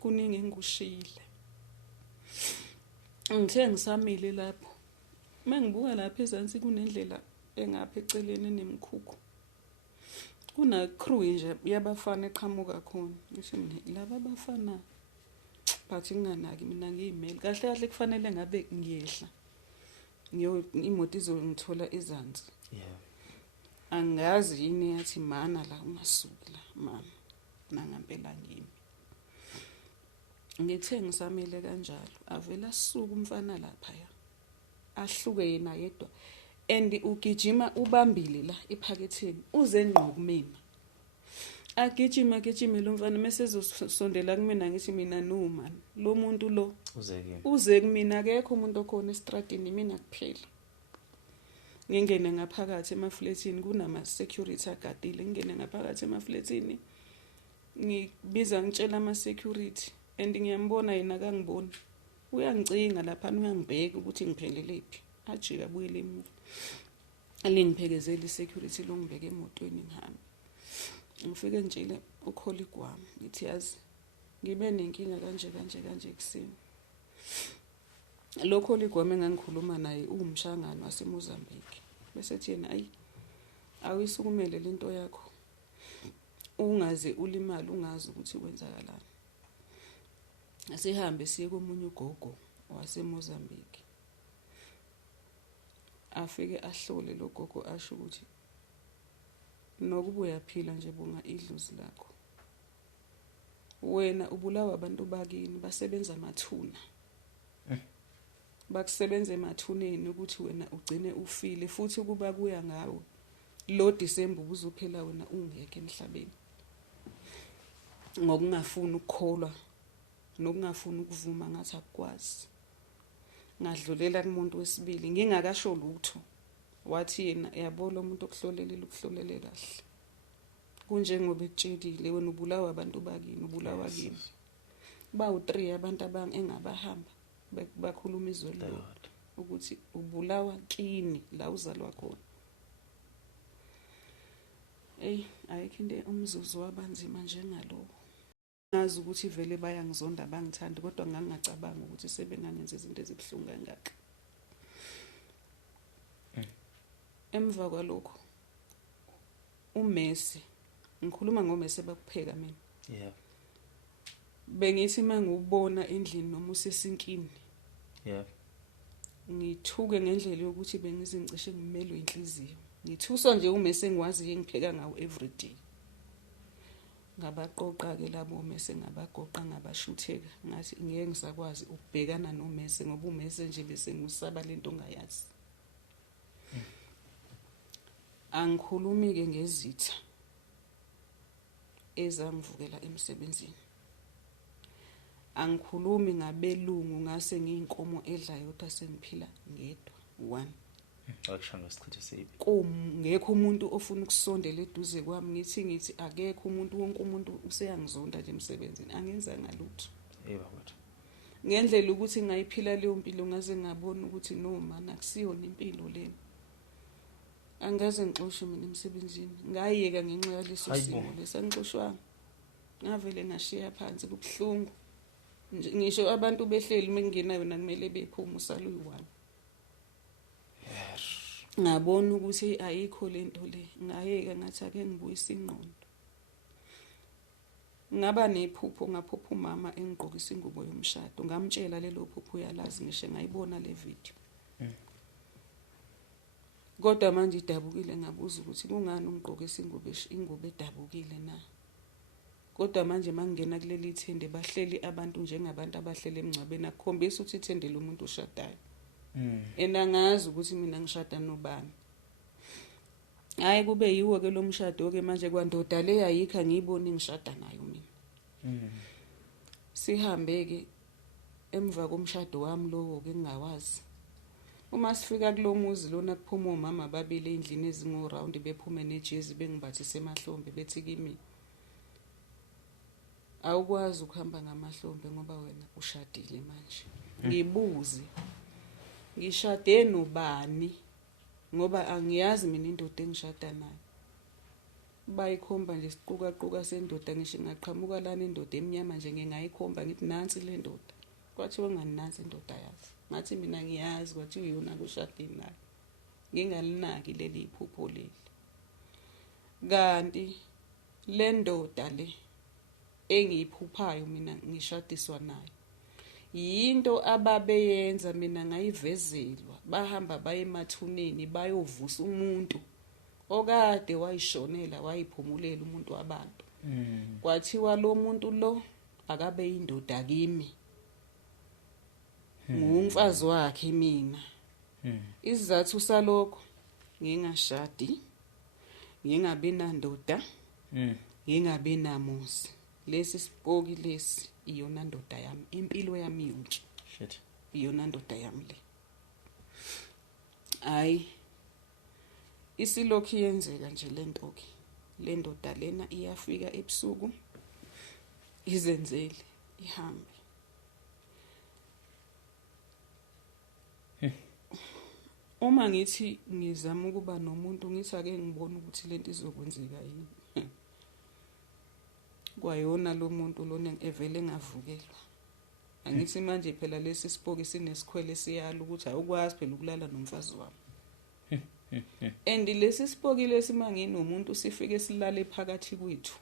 Kuningi engikushiyile. Ngithe ngisamile lapho. Mengibuka lapha ezansi kunendlela engapha eceleni nemikhukhu. Kuna crew nje yabafana eqhamuka khona. Ngisho laba bafana bathi nginganaki mina ngiyimeli. Kahle kahle kufanele ngabe ngiyehla. Imoto izongithola ezansi. Yeah. Angazi yini yathi mana la umasuku la mama nangampela ngimi. Ngithe ngisamile kanjalo avela suku umfana lapha ya. Ahluke yena yedwa and ugijima ubambile la ephaketheni uze ngqo kumina. Agijima lo mfana mesezosondela kumina ngithi mina no man lo muntu lo uze kumina akekho umuntu okhona estradini mina kuphela. Ngingene ngaphakathi emafletini kunama security agadile ngingene ngaphakathi emafletini ngibiza ngitshela ama security and ngiyambona yena akangiboni uyangicinga lapha uyangibheka ukuthi ngiphelelepi ajika buyele emuva alingiphekezela isecurity longibeke emotweni ngihamba ngifike ngitshela ucolleague wami ngithi yazi ngibe nenkinga kanje kuseni lo colleague wami engangikhuluma naye umshangano waseMozambique bese ethi yena ayi awisukumele lento yakho ungaze ulimali ungazi ukuthi kwenzakalani. Asihambe siye komunye ugogo waseMozambique. Afike ahlole lo gogo asho ukuthi nokuba uyaphila nje bunga idlozi lakho. Wena ubulawa abantu bakini basebenza amathuna. Bakusebenza emathuneni ukuthi wena ugcine ufile futhi kuba kuya ngawe. Lo December ubuzophela wena ungeke emhlabeni. Ngokungafuni ukukholwa nokungafuni ukuvuma ngathi akukwazi. Ngadlulela kumuntu wesibili ngingakasho lutho. Wathi yena yabona umuntu okuhlolelela ukuhlolele kahle. Kunjengoba etshelile wena ubulawa abantu bakini ubulawa kini. Bawu 3 abantu engabahamba bakhuluma izwi lodwa ukuthi ubulawa kini la uzalwa khona. ayikho into umzuzu wabanzima njengalowo. Ngazi ukuthi vele bayangizonda bangithanda kodwa ngangacabanga ukuthi sebengangenza izinto ezibuhlungu kangaka. Emva kwalokho uMessi, ngikhuluma ngoMessi bakupheka mina. Yeah. Bengithi mangubona endlini noma usesinkini. Yeah. Ngithuke ngendlela yokuthi bengizincishe ngimelwe inhliziyo. Ngithuswa nje uMessi engiwazi engipheka ngawo everyday. Ngabaqoqa ke labo Messi ngabagoqa ngabashutheka ngathi ngeke ngisakwazi ukubhekana noMessi ngoba uMessi nje bese ngusaba lento ongayazi. Angikhulumi ke ngezitha ezangivukela emsebenzini. Angikhulumi ngabelungu ngase ngiyinkomo edlayo kodwa sengiphila ngedwa. 1 Akushanga isichithe sibi. Ngekho umuntu ofuna ukusondela eduze kwami ngithi akekho umuntu wonke umuntu useyangizonda nje emsebenzini angenza ngalutho. Bakwethu. Ngendlela ukuthi ngayiphila leyo mpilo ngaze ngabona ukuthi no man akusiyona impilo lena. Angaze ngixoshwe mina emsebenzini. Ngayeka ngenxa yaleso simo lesangixoshwanga. Ngavele ngashiya phansi kubhlungu. Ngisho abantu behleli mengingenayo nakumele bephume usalo uyi1. Ngabona ukuthi ayikho lento le. Ngayeka ngathi ake ngibuyise ingqondo. Ngaba nephupho ngaphupha umama engigqokisa ingubo yomshado. Ngamtshela lelo phupho uyalazi ngisho ngayibona le video. Kodwa manje idabukile ngabuza ukuthi kungani ungigqokisa ingubo edabukile na. Kodwa manje mangingena kuleli ithende bahleli abantu njengabantu abahlele emncwabeni akukhombisa ukuthi ithende lomuntu ushadayo. Enangazi ukuthi mina ngishada nobani. Hayi kube yiwo ke lo mshado ke manje kwandoda le ayikho ngiyibona ngishada nayo mina. Sihambe ke emva komshado wami lowo ke ngingawazi. Uma sifika kulomuzi lona kuphuma omama babili endlini ezingo round bephume nejezi bengibathise emahlombe bethi kimi awukwazi ukuhamba ngamahlombe ngoba wena ushadile manje. Ngibuze ngishade nobani ngoba angiyazi mina indoda engishada nayo. Bayikhomba nje isiqukaquka sendoda ngisho ngaqhamuka lana indoda emnyama nje ngingayikhomba ngithi nansi le ndoda. Kwathiwa nganansi indoda yazi. Ngathi mina ngiyazi kwathi uyona kushade nayo. Ngingalinaki leli iphupho leli. Kanti le ndoda le engiyiphuphayo mina ngishadiswa nayo. Yinto ababeyenza mina ngayivezelwa. Bahamba baye emathuneni bayovusa umuntu okade wayishonela wayiphumulela umuntu wabantu. Kwathiwa lo muntu lo akabe indoda kimi. Ngumfazi wakhe mina. Isizathu salokho ngingashadi, ngingabe nandoda, ngingabe namuzi. Lesi sipoki lesi iyona ndoda yami, impilo yami yonke. Shit. Iyona ndoda yami le. Hayi. Isilokhu yenzeka nje lento ke. Le ndoda lena iyafika ebusuku izenzele ihambe. Uma ngithi ngizama ukuba nomuntu ngithi ake ngibone ukuthi lento izokwenzeka yini. Kwayona lo muntu lona evele ngavukelwa. Angithi manje phela lesi sipoki sinesikhwele siyala ukuthi awukwazi phela ukulala nomfazi wami. And lesi sipoki lesi manginomuntu sifike silale phakathi kwethu.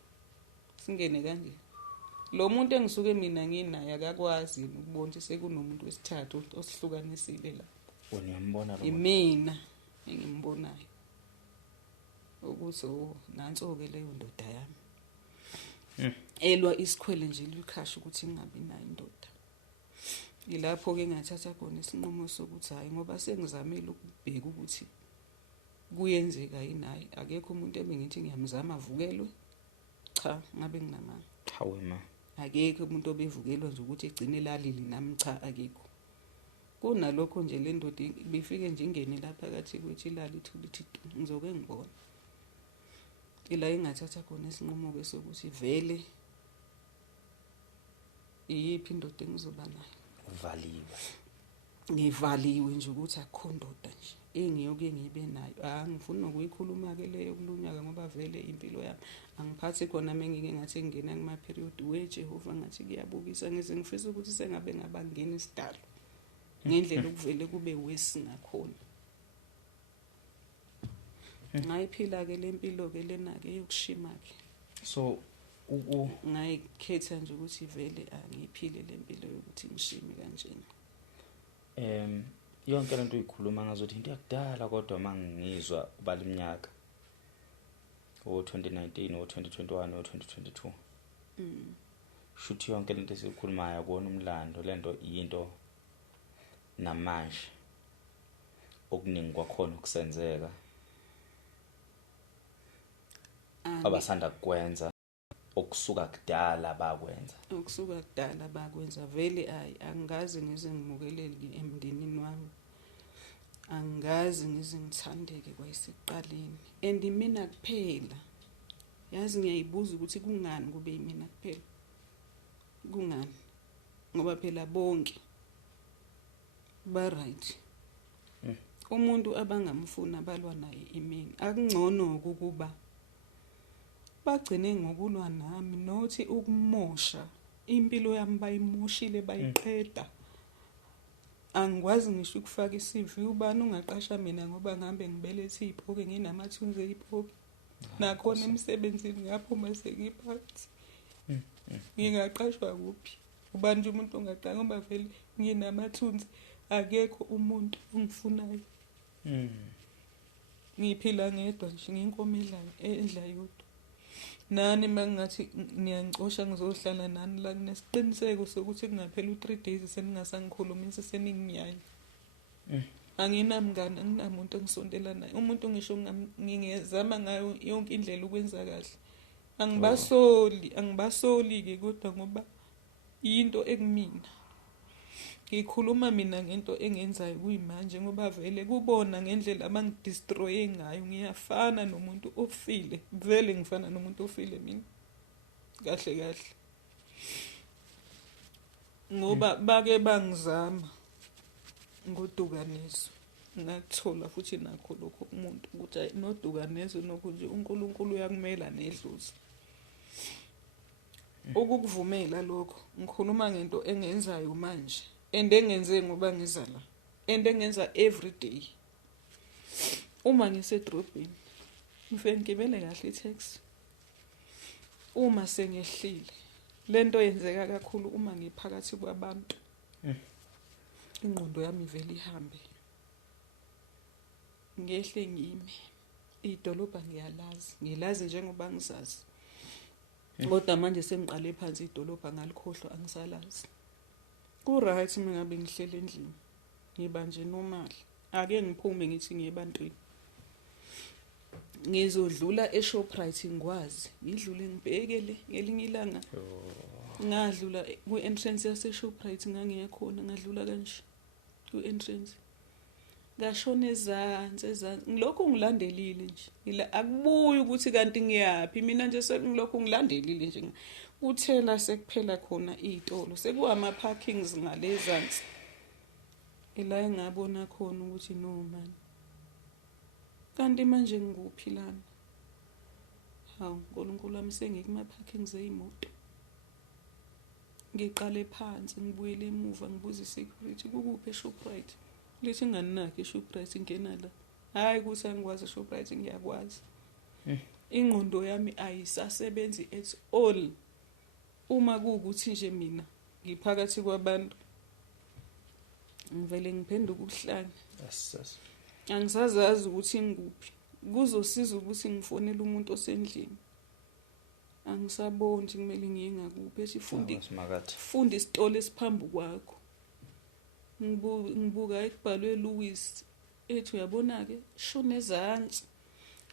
Singene kanje. Lo muntu engisuke mina nginaye akakwazi ukubona ukuthi sekunomuntu wesithathu osihlukanisile la. Uniyambona lo. Imina engimbonayo. Ukuthi nanso ke leyo ndoda yami. Elwa isikhwele nje likhasha ukuthi ngingabi nayo indoda. Ilapho ke ngathatha khona isinqumo sokuthi hayi ngoba sengizamile ukubheka ukuthi kuyenzeka yini hayi akekho umuntu ebengithi ngiyamzama avukelwe. Cha ngabe nginamanga. Cha wena. Akekho umuntu obevukelwa nje ukuthi egcine lalili nami cha akekho. Kunalokho nje le ndoda bifike nje ingene lapha phakathi kwethu ilali ithula ithi ngizoke ngibona. Ila engathatha khona isinqumo ke sokuthi vele iyiphi indoda engizoba nayo. Uvaliwe. ngivaliwe nje ukuthi akukhondoda nje engiyoke ngibe nayo. Angifuni nokuyikhuluma-ke leyo kulunyaka ngoba vele impilo yami angiphathi khona mengike ngathi ngingena kuma-period Jehova ngathi kuyabukisa ngize ngifisa ukuthi sengabe ngabangena isidalo ngendlela okuvele kube wesingakhona. Ngayiphila-ke le mpilo-ke lena-ke yokushima-ke. So ngayikhetha nje ukuthi vele angiyiphile le mpilo yokuthi ngishime kanjena. Yonke lento uyikhuluma ngazothi into yakudala kodwa mangizwa ubala iminyaka o2019 o2021 o2022 shuthi yonke lento esikhulumayo akona umlando lento into namanje okuningi kwakhona ukusenzeka abasanda kukwenza okusuka kudala bakwenza vele angazi ngize ngimukelele emndenini wami, angazi ngize ngithandeke kwayisiqaleni and mina kuphela. Yazi ngiyayibuza ukuthi kungani kube yimina kuphela, kungani? Ngoba phela bonke ba right. Umuntu abangamfuna balwa naye imini akungcono ukuba bagcine ngokulwa nami nothi ukumosha impilo yami bayimoshile bayiqeda. Angikwazi ngisho ukufaka iCV ubani ungaqasha mina ngoba ngihambe ngibelethe iziphoke nginamathunzi eziphoke nakhona emsebenzini ngaphuma sengiphansi. Ngingaqashwa kuphi? Ubani nje umuntu ongaqala ngoba vele nginamathunzi akekho umuntu ongifunayo. Ngiphila ngedwa nje nginkomelayo endla yodwa. Nani mangathi niyangicosha ngizohlala nani la nesiqiniseko sokuthi kungaphela u3 days seningasangikhulumisi seninginyanya. Anginamngane anginamuntu engisondela naye. Umuntu ngisho ngingezama ngayo yonke indlela ukwenza kahle. Angibasoli ke kodwa ngoba into ekumina. Ngikhuluma mina ngento engenzayo kuyimanje ngoba vele kubona ngendlela abangidestroye ngayo ngiyafana nomuntu ofile. Vele ngifana nomuntu ofile mina. Kahle. Ngoba bake bangizama ngodukanezo. Ngakuthola futhi nakho lokho umuntu ukuthi nodukanezo nokunje uNkulunkulu uyakumela nedlozi. Ukukuvumela lokho ngikhuluma ngento engenzayo manje. Engenze ngoba ngizala engenza every day. Uma ngisedrobheni ngifike ngibele kahle itaxi. Uma sengehlile lento yenzeka kakhulu uma ngiphakathi kwabantu. Ingqondo yami vele ihambe. Ngehle ngime. Idolobha ngilazi njengoba ngizazi. Kodwa manje sengiqale phansi idolobha ngalikhohlwa angisalazi. Right mina ngabe ngihlele endlini ngiba nje normal ake ngiphume ngithi ngiyebantwini ngizodlula eShoprite ngikwazi ngidlule ngibhekele ngelinye ilanga ngadlula ku-entrance yaseShoprite ngangiya khona ngadlula kanje ku-entrance ngashona ezansi ngilokhu ngilandelile nje akubuyi ukuthi kanti ngiyaphi mina nje sekungilokhu ngilandelile nje uthela sekuphela khona izitolo sekuhama parkings ngalezansi ila engabona khona ukuthi no man kanti manje ngikuphi lana hawu uNkulunkulu wami sengikuma parkings ezimoto ngiqale phansi ngibuyele emuva ngibuza isecurity kukuphi eShoprite lithi nganaki eShoprite ingena la hayi ukuthi angikwazi eShoprite ngiyakwazi ingqondo yami ayisasebenzi at all. Uma kuukuthi nje mina ngiphakathi kwabantu ngivele ngiphenduka ukuhlanya. Yes. Angisazazi ukuthi ngikuphi. Kuzosiza ukuthi ngifonele umuntu osendlini. Angisaboni kumele ngiye ngakuphi funda isitolo esiphambi kwakho. Ngibuka ekubhalwe Louis ethi uyabona ke shona ezansi.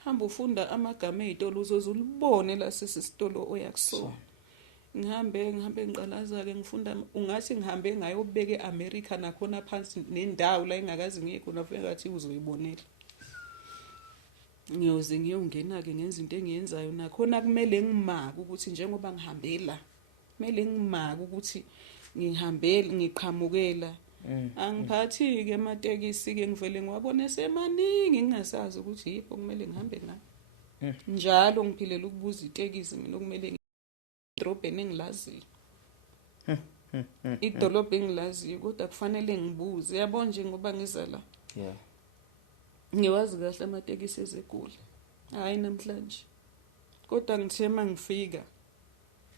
Hamba ufunda amagama ezitolo uzozulibone la sesisitolo oyakusona. Ngihambe ngiqalaza ke ngifunda ungathi ngihambe ngayobeka eAmerica nakhona phansi nendawo la engakazi ngiye khona ufike ngathi uzoyibonela. Ngiyoze ngiyongena ke ngenza into engiyenzayo nakhona kumele ngimake ukuthi njengoba ngihambe la kumele ngimake ukuthi ngihambele ngiqhamukela Angiphathi ke amatekisi ke ngivele ngiwabone semaningi ngingasazi ukuthi yipho kumele ngihambe ngayo. Njalo ngiphilela ukubuza itekisi mina okumele idrobheni engilaziyo. Idolobha engilaziyo kodwa kufanele ngibuze. Yabo nje ngoba ngiza la. Yeah. Ngiwazi kahle amatekisi ezeGoli. Hayi namhlanje. Kodwa ngithe mangifika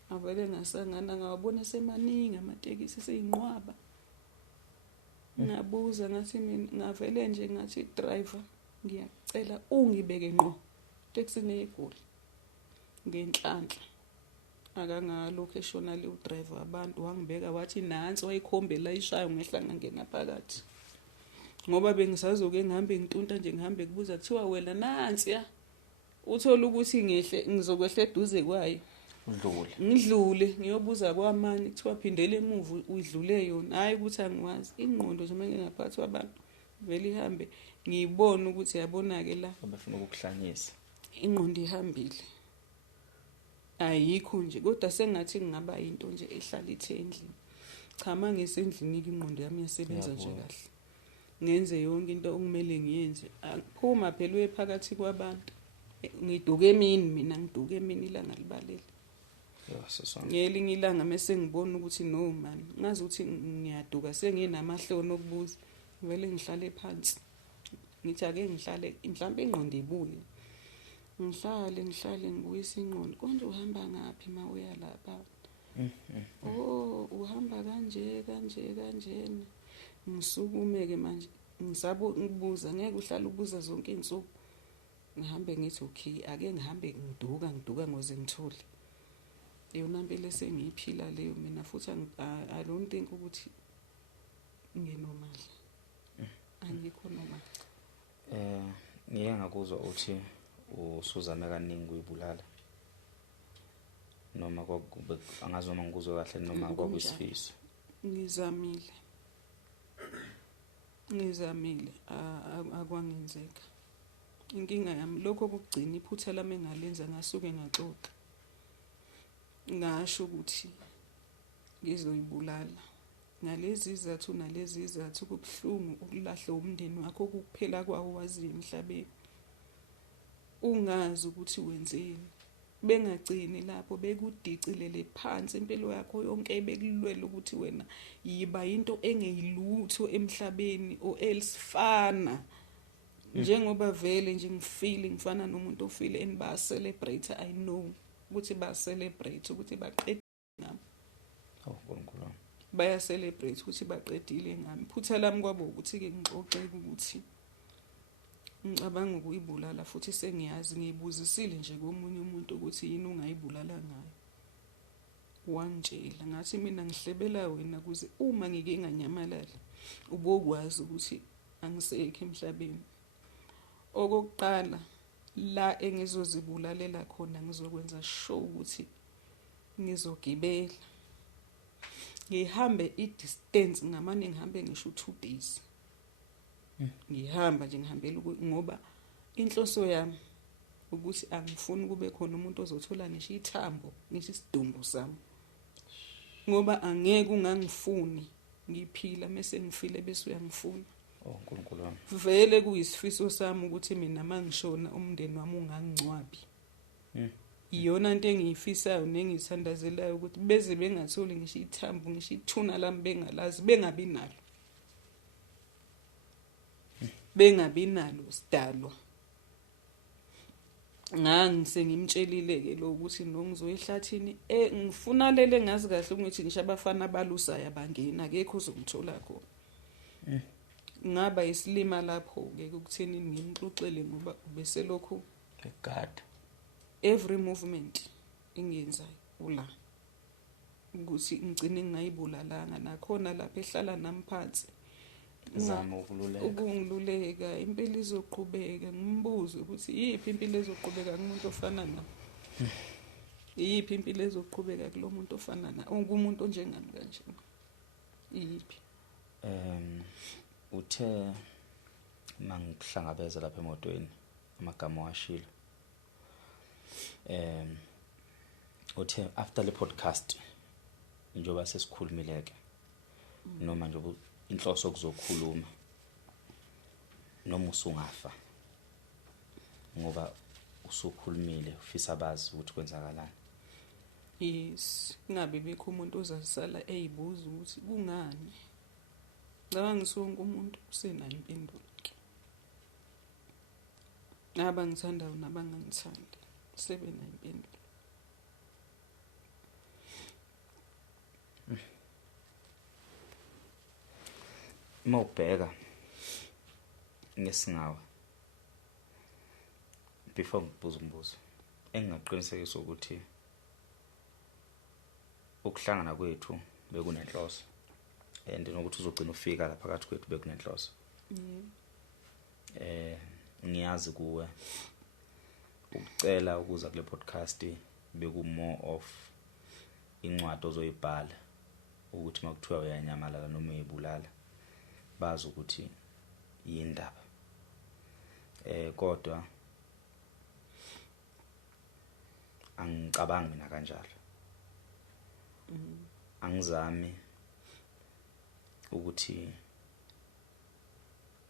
avele ngasangana ngawabona semaningi amatekisi seyinqwaba. Ngabuza ngathi mina ngavele nje ngathi driver ngiyacela ungibeke ngqo taxini eGoli ngenhlanhla. Akangalokho eshona le udriver abantu wangibeka wathi nansi wayikhombela ishayo ngehlanga ngena phakathi. Ngoba bengisazoke ngihambe ngitunta nje ngihambe kubuza kuthiwa wena nansi ya uthola ukuthi ngizokwehla eduze kwayo. Ngidlule ngiyobuza kwaMani kuthiwa phindele emuva udlule yona. Hayi ukuthi angiwazi ingqondo nje manje ngaphathi kwabantu vele ihambe ngiyibona ukuthi yabona ke la bafuna ukukuhlanyisa. Ingqondo ihambile. Ayikho nje kodwa sengathi ngingaba into nje ehlala ithe endlini. Cha mangisendlini ingqondo yami yasebenza nje kahle. Ngenze yonke into okumele ngiyenze. Akuphuma phela uyephakathi kwabantu. Ngiduke emini mina ngiduke emini ilanga libalele. Ngelinye ilanga mase ngibona ukuthi no man ngazi ukuthi ngiyaduka senginamahloni okubuza vele ngihlale phansi ngithi ake ngihlale mhlawumbe ingqondo ibuye ngihlale ngibuyisa ingqondo konje uhamba ngapi mawuya lapha uhamba kanje ngisukumeke manje ngisabo ngibuza ngeke uhlale ubuza zonke izinsuku ngihambe ngithi okay ake ngihambe ngiduka ngoze ngithole yona impela sengiyiphila leyo mina futhi I don't think ukuthi nginormal. Angikho normal. Ngeke ngakuzwa uthi usuzame kaningi ukuyibulala. Noma kwakube angazi uma ngikuzwe kahle noma kwakuyisifiso. Ngizamile akwangenzeka. Inkinga yami lokho okugcina iphutha lami engalenza ngasuke ngaxoxa. Ngasho ukuthi ngizoyibulala ngalezi izathu kubhlungu ukulahla umndeni wakho ukuphela kwawo waziyo emhlabeni ungazi ukuthi wenzeni bengagcini lapho bekudicilele phansi impilo yakho yonke bekulwela ukuthi wena yiba into engeyilutho emhlabeni o else fana njengoba vele nje ngifana nomuntu ofile and ba celebrate I know ukuthi ba celebrate ukuthi baqedile ngami. Nkulunkulu. Baya celebrate ukuthi baqedile ngami. Phutha lami kwabo ukuthi ke ngixoxe ukuthi ngicabanga ukuyibulala futhi sengiyazi ngiyibuzisile nje komunye umuntu ukuthi yini ungayibulala ngayo. Wangitshela ngathi mina ngihlebela wena kuze uma ngike nganyamalala ubokwazi ukuthi angisekho emhlabeni. Okokuqala la engizozibulalela khona ngizokwenza sure ukuthi ngizogibela ngihambe idistance ngamane ngihambe ngisho 2 days ngihamba nje ngihambela ngoba inhloso yami ukuthi angifuni kube khona umuntu ozothola ngisho ithambo ngisho isidumbu sami ngoba angeke ungangifuni ngiphila mase ngifile bese uyangifuna. Nkulunkulu wami. Vele kuyisifiso sami ukuthi mina mangishona umndeni wami ungangcwabi. Iyona into engiyifisayo nengithandazelayo ukuthi beze bengatholi ngisho ithambo ngisho ithuna lami bengalazi bengabi nalo sidalwa. Ngangisengimtshelile ke lo ukuthi nongizoyihlathini ngifuna lele ngazi kahle ukuthi ngisho abafana abalusayo abangena akekho uzongithola khona. Ngaba isilima lapho ke ukutheni ngimxoxele ngoba ubeselokho egada every movement engenzayo ula ukuthi ngicine ngingayibulalanga nakhona lapha ehlala nami phansi zama ukungiluleka impilo izoqhubeka ngimbuze ukuthi yipi impilo ezoqhubeka kumuntu ofana nami yipi impilo ezoqhubeka kulomuntu ofana na ungumuntu njengami kanje yipi. Uthe mangikuhlangabeza lapha emotweni amagama washilo uthe after le podcast njoba sesikhulumileke noma nje inhloso kuzokhuluma noma usungafa ngoba usukhulumile ufisa bazi ukuthi kwenzakalani. Yes, kungabe bikho umuntu ozasala eyibuza ukuthi kungani. Ngicabanga sonke umuntu usenayo impendulo. Abangithandayo nabangangithandi sebenayo impendulo. Mawubheka ngesingawe before ngibuza umbuzo engingaqinisekisa ukuthi ukuhlangana kwethu bekunenhloso and nokuthi uzogcina ufika lapha phakathi kwethu bekunenhloso. Ngiyazi kuwe ukucela ukuza kule podcast beku more of incwadi ozoyibhala ukuthi makuthiwa uyanyamalala noma uyibulala bazi ukuthi yindaba. Kodwa angicabangi mina kanjalo. Angizami ukuthi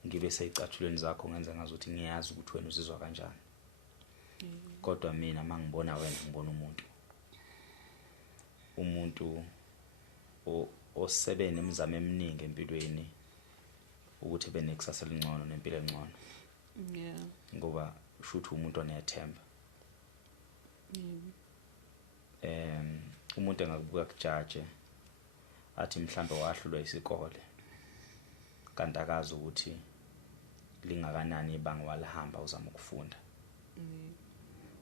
ngibe seyicathulweni zakho ngenza ngazuthi ngiyazi ukuthi wena uzizwa kanjani. Kodwa mina mangibona wena ngibona umuntu osebene imizamo eminingi empilweni ukuthi benekusasa elingcono nempilo engcono. Yeah. Ngoba ushuthi umuntu onethemba. Umuntu engakubuka kujaje athi mhlambe wahlulwa isikole kanti akazi ukuthi lingakanani ibanga walihamba uzama ukufunda.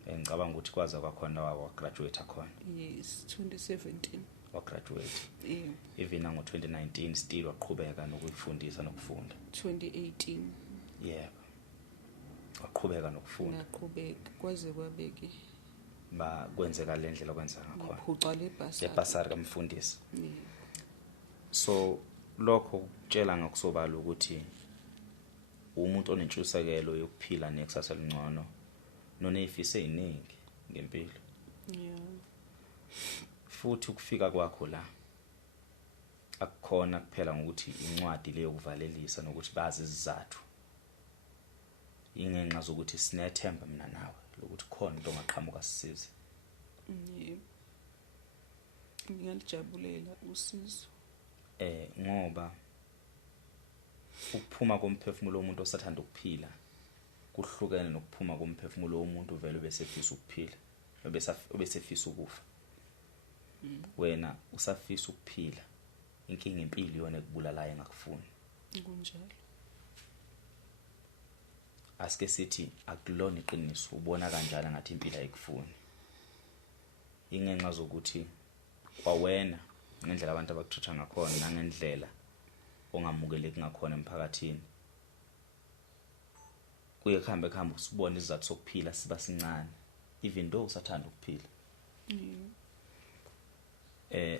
Ngicabanga ukuthi kwaze kwakhona wa graduate khona. Yes, 2017 wa graduate. Yeah. Even ngo 2019 still waqhubeka nokufundisa nokufunda. 2018 Yeah. Waqhubeka nokufunda. ngaqhubeka kwaze kwabeke Ba kwenzeka le ndlela kwenza ngakhona. ngiphuca lebhasi. Lebhasari kamfundisi. Yeah. So lokho kutshela ngakusobala ukuthi umuntu onentshisekelo yokuphila nekusasa elingcono noneyifise iningi ngempilo. Yeah. Futhi ukufika kwakho la akukhona kuphela ngokuthi incwadi leyo kuvalelisa nokuthi bazi izizathu. Ingenxa zokuthi sinethemba mina nawe lokuthi khona into ongaqhamuka sisize. Yeah. Ngiyalijabulela usizo. Ngoba ukuphuma komphefumulo womuntu osathanda ukuphila kuhlukene nokuphuma komphefumulo womuntu vele besefisa ukuphila obesefisa ukufa. Wena usafisa ukuphila inkinga impilo iyona ekubulalayo engakufuni. Kunjalo. Asike sithi akulona iqiniso ubona kanjalo ngathi impilo ayikufuni. Ingenxa zokuthi kwawena ngendlela abantu abakuthutha ngakhona nangendlela ongamukeleki ngakhona emphakathini kuye kuhambe usibone izathu sokuphila siba sincane even though usathanda ukuphila.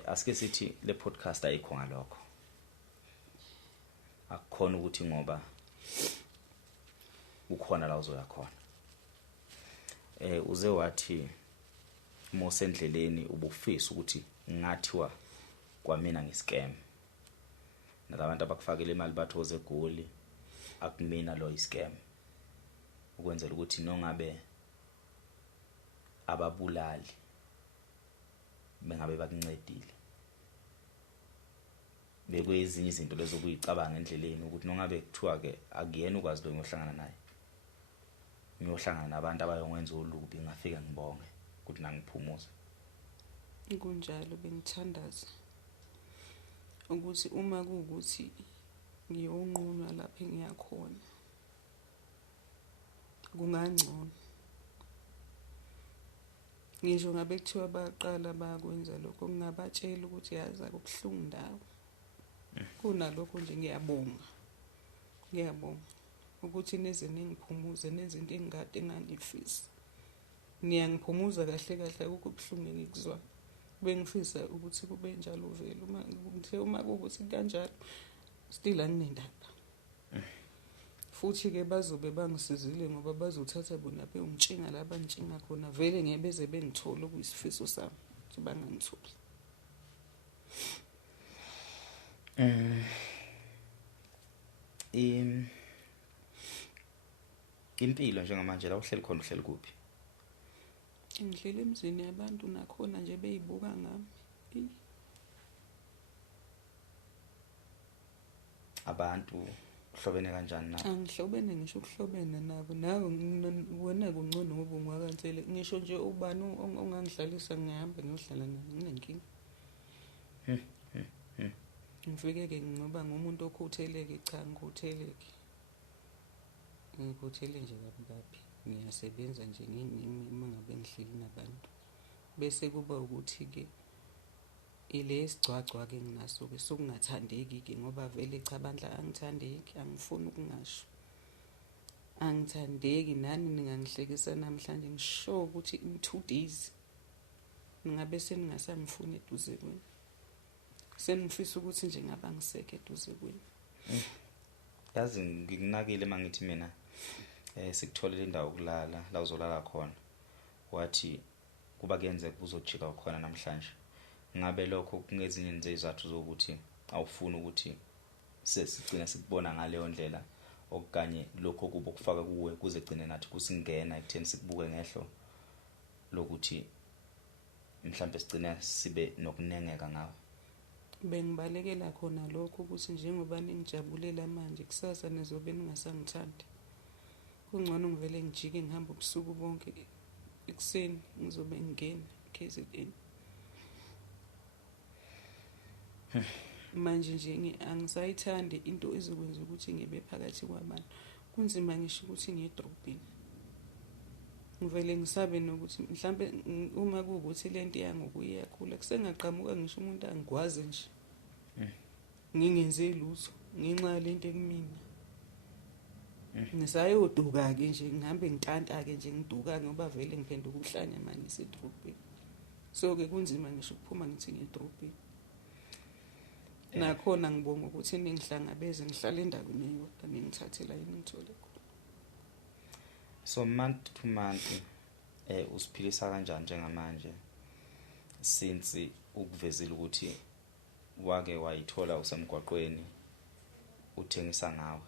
Asike sithi le podcast ayikho ngalokho. Akukhona ukuthi ngoba ukhona la uzoya khona. Uze wathi mosendleleni ubufisa ukuthi ngathiwa kwamina ngiscam. Nalabantu abakufakela imali bathoze egoli akumina lo iscam. Ukwenzela ukuthi nongabe ababulali bengabe bakuncedile. Bekwezinye izinto lezo kuyicabanga endleleni ukuthi nongabe kuthiwa ke akuyena ukwazi lo ngiyohlangana naye. Ngiyohlangana nabantu abayongwenza olubi ngafika ngibonge ukuthi nangiphumuze. Kunjalo bengithandaza ukuthi uma kuukuthi ngiyonqunywa lapha engiyakhona kungangcono. Ngisho ngabe kuthiwa baqala bayakwenza lokho ngingabatshela ukuthi yazi akubuhlungu ndawo. Kunalokho nje ngiyabonga ukuthi neze ningiphumuze nezinto engikade ngangifisa. Niyangiphumuza kahle ukho kubuhlungu ngikuzwa. Bengifisa ukuthi kube njalo vele uma kuukuthi kanjalo still anginendaba. Futhi ke bazobe bangisizile ngoba bazothatha bona beuntshinga la bantshinga khona vele ngebeze bengithola okuyisifiso sami ukuthi bangangitholi. impilo njengamanje la uhleli khona uhleli kuphi? Ngidlele emzini yabantu nakhona nje beyibuka ngami. Abantu uhlobene kanjani nabo? Angihlobene ngisho ukuhlobene nabo. Nawe wena kungcono ngoba ungwakansele. Ngisho nje ubani ongangihlalisa ngihamba ngiyohlala naye nginenkinga. Ngifike-ke ngincoba ngumuntu okhutheleke, cha ngikhutheleke. Ngikhuthele nje kabi. Ngiyasebenza nje uma ngabe ngihleli nabantu. Bese kuba ukuthi-ke ile sigcwagcwa-ke nginaso-ke sokungathandeki-ke ngoba vele cha bandla angithandeki, angifuni ukungasho. Angithandeki, nani ningangihlekisa namhlanje ngisho ukuthi in 2 days ningabe seningasangifuni eduze kwenu. Senifisa ukuthi nje ngaba ngisekho eduze kwenu. Yazi ngikunakile mangithi mina sikutholele indawo yokulala la uzolala khona. Wathi kuba kuyenzeka uzojika khona namhlanje. Ngabe lokho kungezinye izizathu zokuthi awufuni ukuthi sesigcina sikubona ngaleyo ndlela okanye lokho kubo kufaka kuwe kuze gcine nathi kusingena ekutheni sikubuke ngehlo lokuthi mhlambe sigcina sibe nokunengeka ngawe. Bengibalekela khona lokho ukuthi njengoba ningijabulela manje kusasa nizobe ningasangithandi. Kungcono ngivele ngijike ngihamba ubusuku bonke ekuseni ngizobe ngingena KZN. Manje nje angisayithandi into ezokwenza ukuthi ngibe phakathi kwabantu. Kunzima ngisho ukuthi ngiyedrobheni. Ngivele ngisabe nokuthi mhlambe uma kuwukuthi lento yangokuyakhula kusengaqhamuka ngisho umuntu angikwazi nje. Ngingenze lutho ngenxa yalento kumina. Ngisayoduka-ke nje ngihambe ngitanta-ke nje ngiduka ngoba vele ngiphenduka uhlanya manje esedrobheni. So-ke kunzima ngisho ukuphuma ngithi ngiyedrobheni. Nakhona ngibonga ukuthi ningihlangabeze ngihlale endaweni eyodwa ningithathela yini ngithole khona. So month to month usiphilisa kanjani njengamanje since ukuvezile ukuthi wake wayithola usemgwaqweni uthengisa ngawe?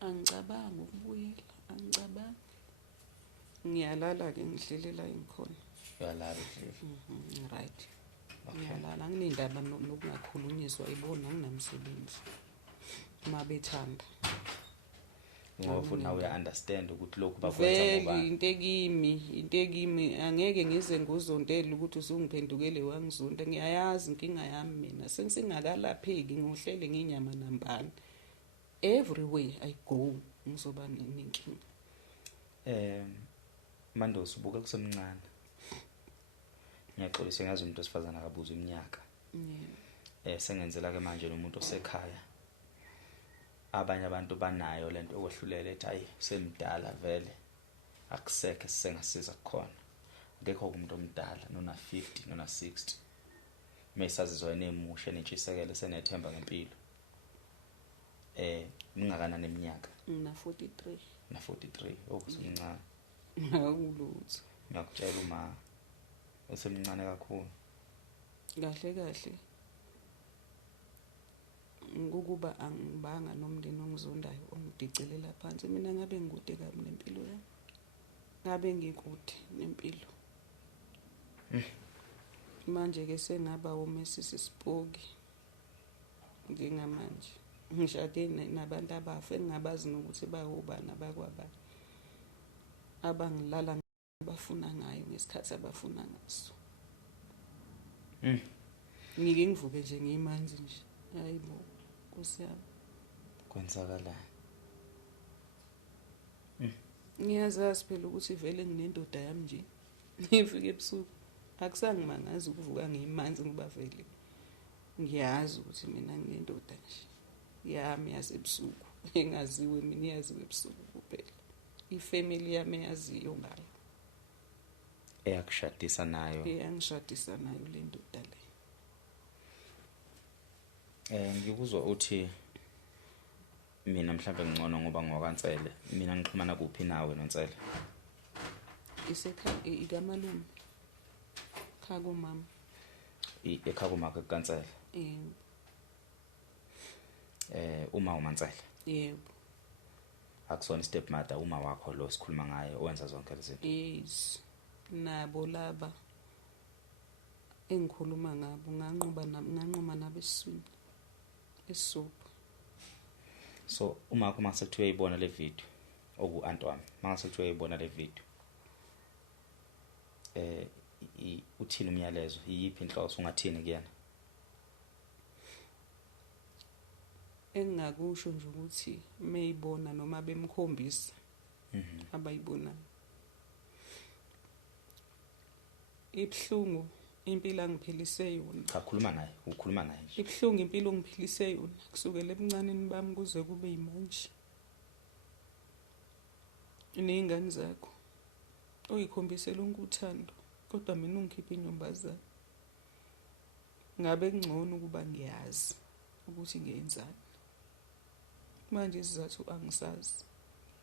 Angicabanga ukubuyela, angicabanga. Ngiyalala-ke ngidlelela engikhona. Uyalala Right. Ngiyalala nginendaba nokungakhulunyiswa ibona nginamsebenzi. Uma bethanda. Ngoba nawe uya-understand ukuthi lokhu bakwenza ngoba into ekimi angeke ngize ngozondela ukuthi usungiphendukele wangizonda. Ngiyayazi inkinga yami mina sengingakalapheki ngohlele nginyama nambani. Everywhere I go ngizoba nenkinga. Manje usubuka kusemncane. Ngiyaxolisa ngazi umuntu osifazana akabuza iminyaka. Sengenzela ke manje nomuntu osekhaya. Abanye abantu banayo lento okwehlulele ethi hayi semdala vele akusekho sengasiza khona. Ngekho umuntu omdala nona 50 nona 60. Mesazizwa enemusha nentshisekelo senethemba ngempilo. Ningakanani eminyaka? Na 43. Na 43 okusemncane. Ngulutho. Ngiyakutshela uma usemncane kakhulu. Kahle. Ngokuba angibanga nomndeni ongizondayo ongidicelela phansi. Mina ngabe ngikude kabi nempilo yami. Ngabe ngikude nempilo. Manje ke sengaba uMesisi Spoki. Njengamanje. Ngishade nabantu abafa engingabazi nokuthi bayobana bakwabani. Abangilala abafuna ngayo ngesikhathi abafuna ngaso. Ngike ngivuke nje ngimanzi nje. Hayibo. Kusiyami. Kwenzakala. Ngiyazazi phela ukuthi vele nginendoda yami nje. Ngifike ebusuku. Akusangimangazi ukuvuka ngimanzi ngoba vele ngiyazi ukuthi mina nginendoda nje. Yami yasebusuku engaziwe mina iyaziwe ebusuku kuphela. Ifamily yami eyaziyo ngayo. Eyakushadisa nayo. Eyangishadisa nayo le ndoda le. Ngikuzwa uthi mina mhlawumbe ngcono ngoba ngwakaNtsele. Mina ngixhumana kuphi nawe noNtsele? Ikamalume. Khako mama. Ekhako mama kaNtsele. Uma uMaNtsele. Yebo. Akusona stepmother uma wakho lo sikhuluma ngaye owenza zonke lezi zinto. Yes. Nabo laba engikhuluma ngabo nganquma nabo esisupha. So uma sekuthiwa uyibona le video oku-Antwami, mase kuthiwa uyibona le video uthini umyalezo, yipi inhloso ungathini kuyena? Engingakusho nje ukuthi mayibona noma bemkhombisa abayibonayo. Ibhlungu impilo angiphilise yona. Cha, ukhuluma naye nje. Ibhlungu impilo ngiphilise yona kusukela ebuncaneni bami kuze kube yimanje. Nezingane zakho uyikhombise lonke uthando kodwa mina ungikhipha inyumbazana. Ngabe kungcono ukuba ngiyazi ukuthi ngiyenzani. Manje isizathu angisazi.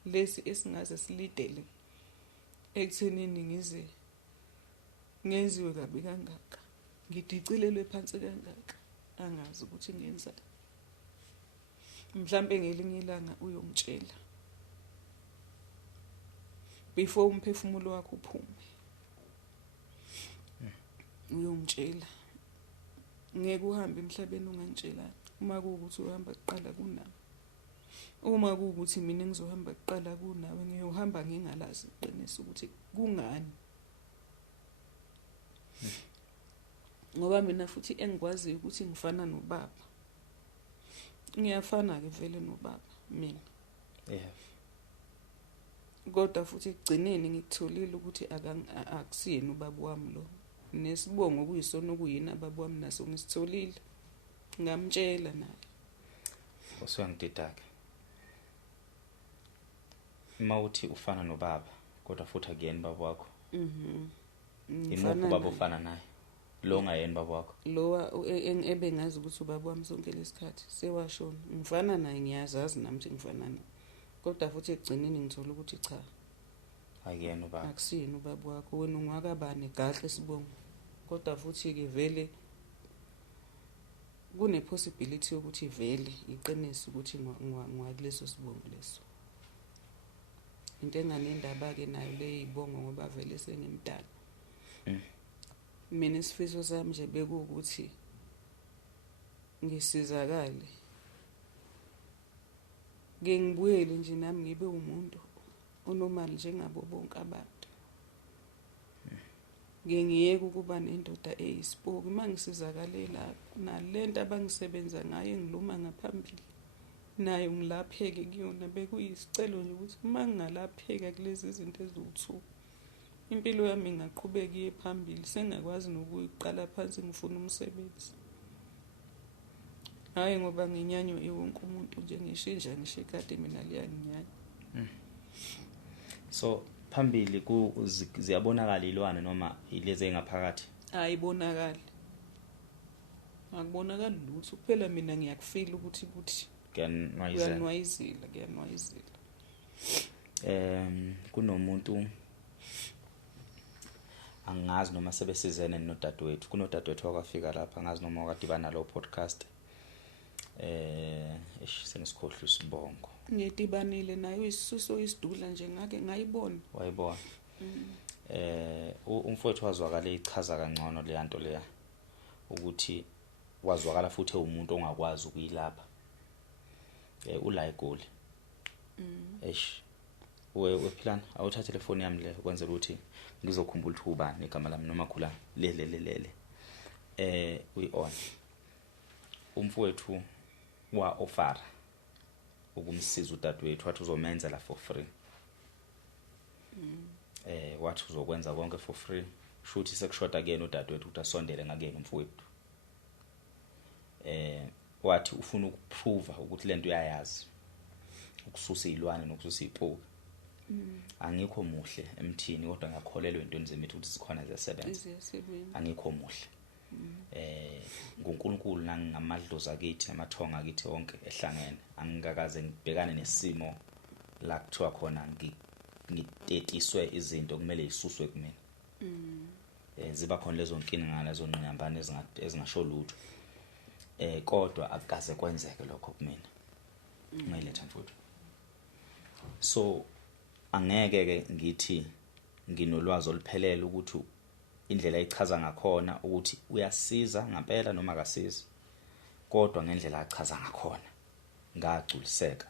Lesi esingaze silidele ekuthenini ngize ngenziwe kabi kangaka. Ngidicilelwe phansi kangaka angazi ukuthi ngiyenzani. Mhlambe ngelinye ilanga uyongitshela before umphefumulo wakho uphume. Uyongitshela. Ngeke uhambe emhlabeni ungangitshela uma kuukuthi uhamba kuqala kunami. Uma kuukuthi mina ngizohamba kuqala kunawe ngiyohamba ngingalazi iqiniso ukuthi kungani. Ngoba mina futhi engikwazi ukuthi ngifana nobaba. Ngiyafana ke vele nobaba mina. Yeah. Kodwa futhi ekugcineni ngikutholile ukuthi akusiyena ubaba wami lo. Nesibongo kuyisona okuyina baba wami naso ngisitholile. Ngamtshela naye. Usuyangididaka. Uma uthi ufana nobaba kodwa futhi akuyena baba wakho. Imuphi ubaba ufana naye? Lo ngayena baba wakho. Lo ebengazi ukuthi ubaba wami sonke lesikhathi sewashona. Ngifana naye ngiyazazi nami ukuthi ngifana naye. Kodwa futhi ekugcineni ngithola ukuthi cha. Akuyena ubaba. Akusiyena ubaba wakho wena ungwakabani gahle sibongo. Kodwa futhi ke vele kune possibility ukuthi vele iqiniso ukuthi ngwakuleso sibongo leso. Into enganendaba ke nayo le ibongo ngoba vele sengimdala. Mina isifiso sami nje bekuwukuthi ngisizakale. Ngibuyele nje nami ngibe umuntu onormal njengabo bonke abantu. Ngiyeke ukuba nendoda eyisipoki mangisizakalela nalento abangisebenza ngayo engiluma ngaphambili. Nayo ngilapheke kuyona bekuyisicelo nje ukuthi mangingalapheka kulezi zinto eziwu2 impilo yami ingaqhubeka iye phambili sengakwazi nokuyiqala phansi ngifuna umsebenzi. Hayi ngoba nginyanywe wonke umuntu nje ngishintsha ngisho ikade mina liyanginyanya. So phambili ziyabonakala ilwane noma ilezi engaphakathi? Ayibonakali. Akubonakali lutho kuphela mina ngiyakufeel ukuthi kuyanwayizela. Kunomuntu angazi noma sebesizene nodadewethu. Kunodadewethu wakafika lapha angazi noma wakadibana lo podcast. Senesikhohlwe isibongo. Ngiyedibanile nayo isisuso isidudla nje ngake ngayibona. Wayibona. Umfowethu wazwakala ichaza kangcono le nto leya ukuthi wazwakala futhi umuntu ongakwazi ukuyilapha. Ula eGoli. Wephilana awuthathe telefoni yami le ukwenzela ukuthi ngizokhumbula ukuthi ubani igama lami noma khula lele. Uyi-on. Umfowethu wa offer ukumsiza udadewethu wathi uzomenzela for free. Wathi uzokwenza konke for free. Shuthi sekushoda kuyena udadewethu ukuthi asondele ngakuyena umfowethu. Wathi ufuna ukuprove ukuthi lento uyayazi. Ukususa izilwane nokususa izipoki. Angikho muhle emthini kodwa ngiyakholelwa entweni zemithi ukuthi sikhona ziyasebenza. Angikho muhle. NgoNkulunkulu nangamadlozi akithi namathonga akithi wonke ehlangene angikakaze ngibhekane nesimo la kuthiwa khona ngitetiswe izinto kumele isuswe kumina. Ziba khona lezo nkinga lezo ngqiyambane ezingasho lutho. Kodwa akukaze kwenzeke lokho kumina. ungayiletha mfowethu. So angeke ke ngithi nginolwazi oluphelele ukuthi indlela echaza ngakhona ukuthi uyasiza ngempela noma akasizi, kodwa ngendlela achaza ngakhona ngagculiseka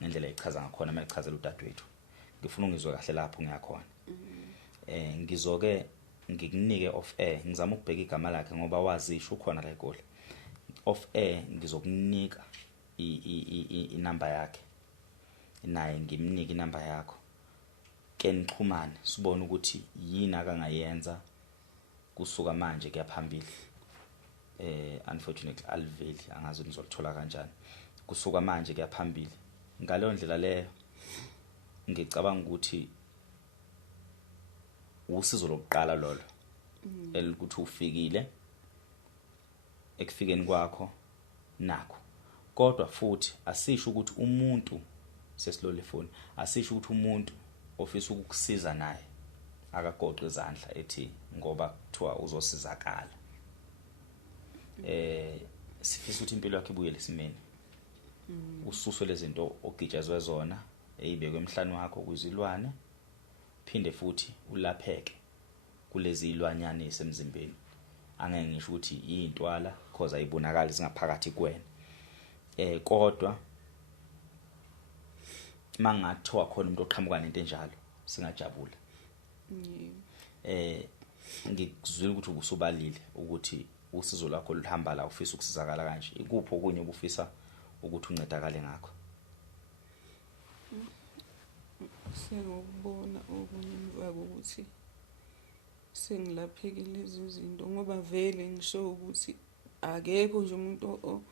ngendlela echaza ngakhona mayichazela udadewethu. Ngifuna ungizwe kahle lapho ngiyakhona. Ngizoke ngikunike off air, ngizama ukubheka igama lakhe ngoba wazisho ukhona la eGoli. Off air ngizokunika inamba yakhe, naye ngimnike inamba yakho, ke nixhumane sibone ukuthi yini akangayenza kusuka manje kuyaphambili. Unfortunately aliveli, angazi nizolithola kanjani kusuka manje kuyaphambili. Ngaleyo ndlela leyo ngicabanga ukuthi usizo lokuqala lolo elikuthi ufikile ekufikeni kwakho nakho. Kodwa futhi asisho ukuthi umuntu sesilole phone, asisho ukuthi umuntu ofisa ukukusiza naye akagoqe izandla ethi ngoba kuthiwa uzosizakala. Sifisa ukuthi impilo yakhe ibuyele esimeni. Ususwe lezinto ogijazwe zona eyibekwe emhlane wakho kuzilwane, phinde futhi ulapheke kulezi ilwanyana esemzimbeni. Angeke ngisho ukuthi izintwala because ayibonakala singaphakathi kuwena. Kodwa mangathiwa khona umuntu oqhamuka nento enjalo singajabula. Ngikuzwile ukuthi ubusubalile ukuthi usizo lakho luhamba la ufisa ukusizakala kanje. Ikuphi okunye ubufisa ukuthi uncedakale ngakho? Sengokubona okunye emva kokuthi sengilaphekile lezo zinto, ngoba vele ngisho ukuthi akekho nje umuntu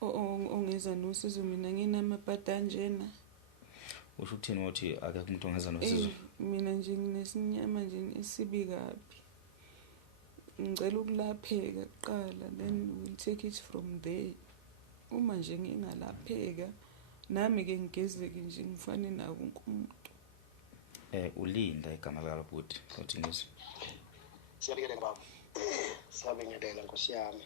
ongeza nosizo. Mina nginamabhada njena. Usho ukuthini uthi akekho umuntu ongeza nosizo? Mina nje nginesinyama nje esibi kabi. Ngicela ukulapheka kuqala, then we'll take it from there. Uma nje ngingalapheka nami ke ngigezeke nje ngifane nawo wonke umuntu. Ulinda igama likaBhuti uthi ngizwe. Siyabingelela baba. Siyabingelela Nkosi yami.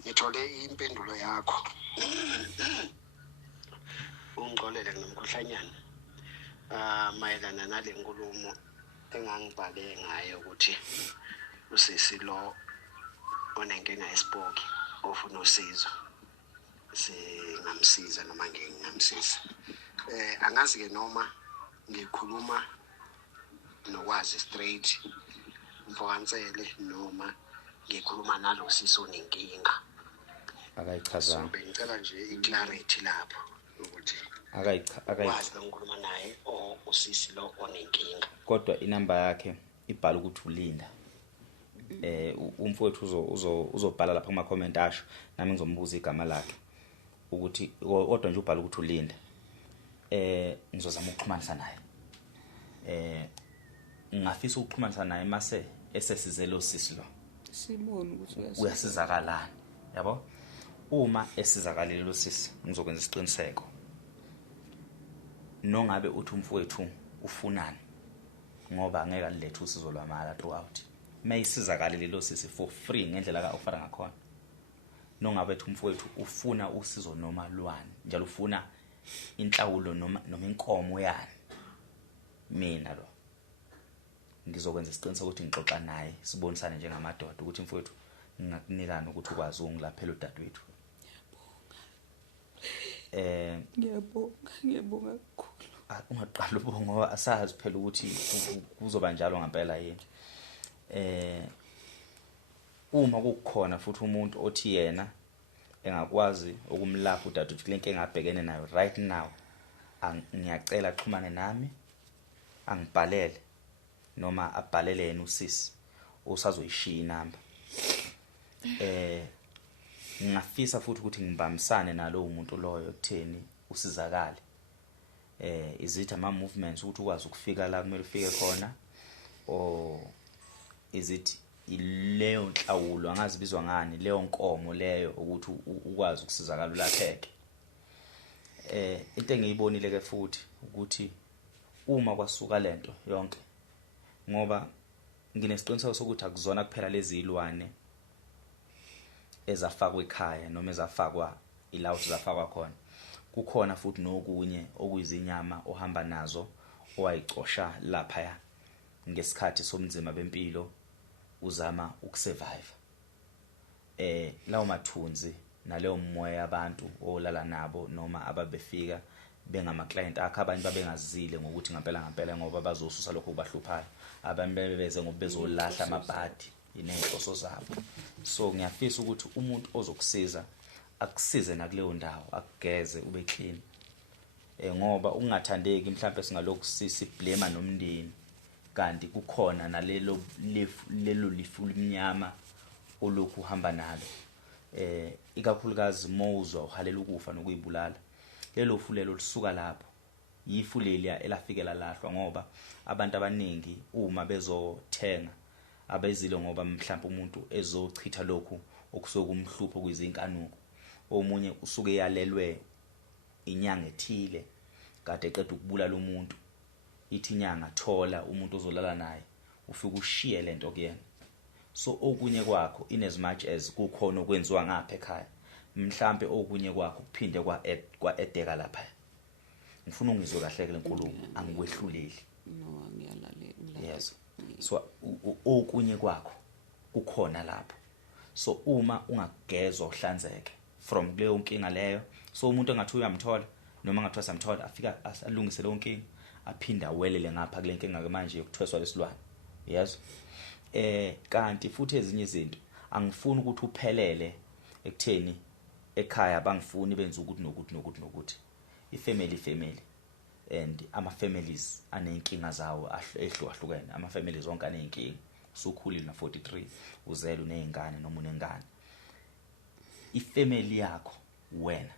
Ngithole impendulo yakho. Ungixolele nomkhuhlanyana. Mayelana nale nkulumo engangibhale ngayo ukuthi usisi lo onenkinga yespoki ofuna usizo singamsiza noma ngingamsiza. Angazi ke noma ngikhuluma nokwazi straight mfokansele noma ngikhuluma nalo sisi onenkinga. Akayichazanga. So bengicela nje iclarity lapho ukuthi akayichaza ngikhuluma naye usisi lo onenkinga. Kodwa inamba yakhe ibhala ukuthi ulinda. Umfowethu uzobhala lapha kuma comment asho, nami ngizombuza igama lakhe ukuthi kodwa nje ubhala ukuthi ulinda. Ngizozama ukuxhumanisa naye. Ngafisa ukuxhumanisa naye mase esesizelo sisi lo. Sibone ukuthi uyasizakalana, yabo? Uma esizakalile lo sisi ngizokwenza isiqiniseko. Nongabe uthi umfowethu ufunani ngoba angeke alilethe usizo lwamala throughout. Mayisizakalile lo sisi for free ngendlela ka-offer ngakhona. Nongabe uthi umfowethu ufuna usizo noma lwani, njalo ufuna inhlawulo noma inkomo yani, mina lo ngizokwenza isiqiniseko ukuthi ngixoxa naye sibonisane njengamadoda ukuthi mfowethu ngingakunikana ukuthi ukwazi ungilaphela udadewethu. Ngiyabonga kakhulu. Ungaqala ubonga ngoba asazi phela ukuthi kuzoba njalo ngempela yini. Uma kukhona futhi umuntu othi yena engakwazi ukumlapha udadewethu kule nkinga abhekene nayo right now, ngiyacela axhumane nami, angibhalele noma abhalele yena usisi usazoyishiya inamba. Ngingafisa futhi ukuthi ngibambisane nalo umuntu loyo ekutheni usizakale. Is it ama movements ukuthi ukwazi ukufika la kumele ufike khona, or is it ileyo nhlawulo angazi bizwa ngani leyo nkomo leyo ukuthi ukwazi ukusizakala ulapheke. Into engiyibonile ke futhi ukuthi uma kwasuka lento yonke, ngoba nginesiqiniseko sokuthi akuzona kuphela lezi ilwane ezafakwa ekhaya noma ezafakwa ilawuthi zafakwa khona kukhona futhi nokunye okuyizinyama ohamba nazo owayicosha lapha ngesikhathi somzima bempilo uzama ukusurvive lawo mathunzi naleyo moya yabantu olala nabo noma ababefika bengama client akhe abanye babengazile ngokuthi ngempela ngoba bazosusa lokho kubahluphayo abanye beze ngoba bezolahla amabhadi inenhloso zabo. So ngiyafisa ukuthi umuntu ozokusiza akusize nakuleyo ndawo akugeze ube clean ngoba ungathandeki mhlawumbe singalokhu siblema nomndeni kanti kukhona nalelo lifu limnyama olokhu uhamba nalo ikakhulukazi mawuzwa uhalela ukufa nokuyibulala lelo fulelo lisuka lapho yifu leliya elafikela lahlwa ngoba abantu abaningi uma bezothenga abezile ngoba mhlawumbe umuntu ezochitha lokhu okusokumhlupho kuyizinkanuko omunye usuke yalelwe inyanga ethile kade eqeda ukubulala umuntu ithi inyanga thola umuntu ozolala naye ufika ushiye lento kuyena. So okunye kwakho in as much as kukhona okwenziwa ngapha ekhaya mhlambe okunye kwakho kuphinde kwa edeka lapha ngifuna ungizwe kahle ke lenkulumo angikwehluleli no ngiyalalela. Yes. So okunye kwakho kukhona lapho. So uma ungagezwa uhlanzeke from leyo nkinga leyo so umuntu engathi uyamthola noma engathi asamthola afika alungise leyo nkinga aphinda welele ngapha kule nkinga ke manje yokuthweswa lesilwane. Yes. Kanti futhi ezinye izinto angifuni ukuthi uphelele ekutheni ekhaya bangifuni benza ukuthi nokuthi ifamily and ama families anenkinga zawo ehlukahlukene ama families onke anenkinga usukhulile na 43 uzele unezingane noma unengane ifamily yakho wena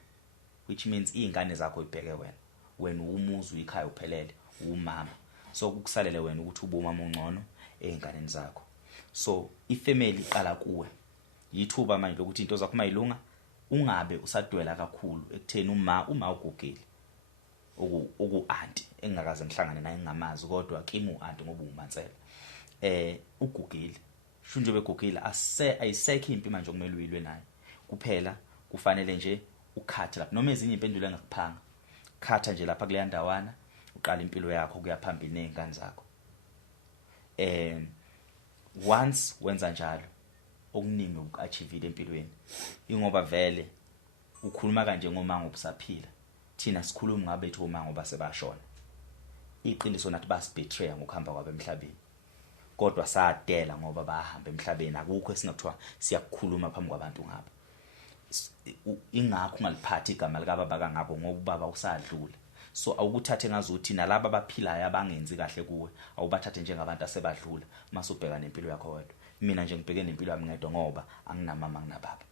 which means izingane zakho ibheke wena umuzi uyikhaya uphelele umama so kukusalele wena ukuthi ube umama ongcono einganeni zakho. So ifamily iqala kuwe yithuba manje lokuthi into zakho mayilunga ungabe usadwela kakhulu ekutheni uma ugugile anti engakaze ngihlangane naye ngamazi kodwa kimi anti ngoba umansela ugugile shunje begugile ayisekho impi manje okumele uyilwe naye kuphela kufanele nje ukhatha lapha noma ezinye impendulo engakuphanga khatha nje lapha kule ndawana uqala impilo yakho kuya phambili nezingane zakho. Once wenza njalo okuningi ukuachieve empilweni ingoba vele ukhuluma kanje ngomanga obusaphila thina sikhuluma ngabethu omanga oba sebashona iqiniso nathi basibetray ngokuhamba kwabo emhlabeni kodwa sadela ngoba bahamba emhlabeni akukho esingakuthiwa siyakukhuluma phambi kwabantu ngabo ingakho ungaliphathi igama lika baba kangako ngoba ubaba usadlula. So awukuthathe ngazuthi nalabo abaphilayo abangenzi kahle kuwe awubathathe njengabantu asebadlula masubheka nempilo yakho wedwa. Mina nje ngibheke nempilo yami ngedwa ngoba anginamama anginababa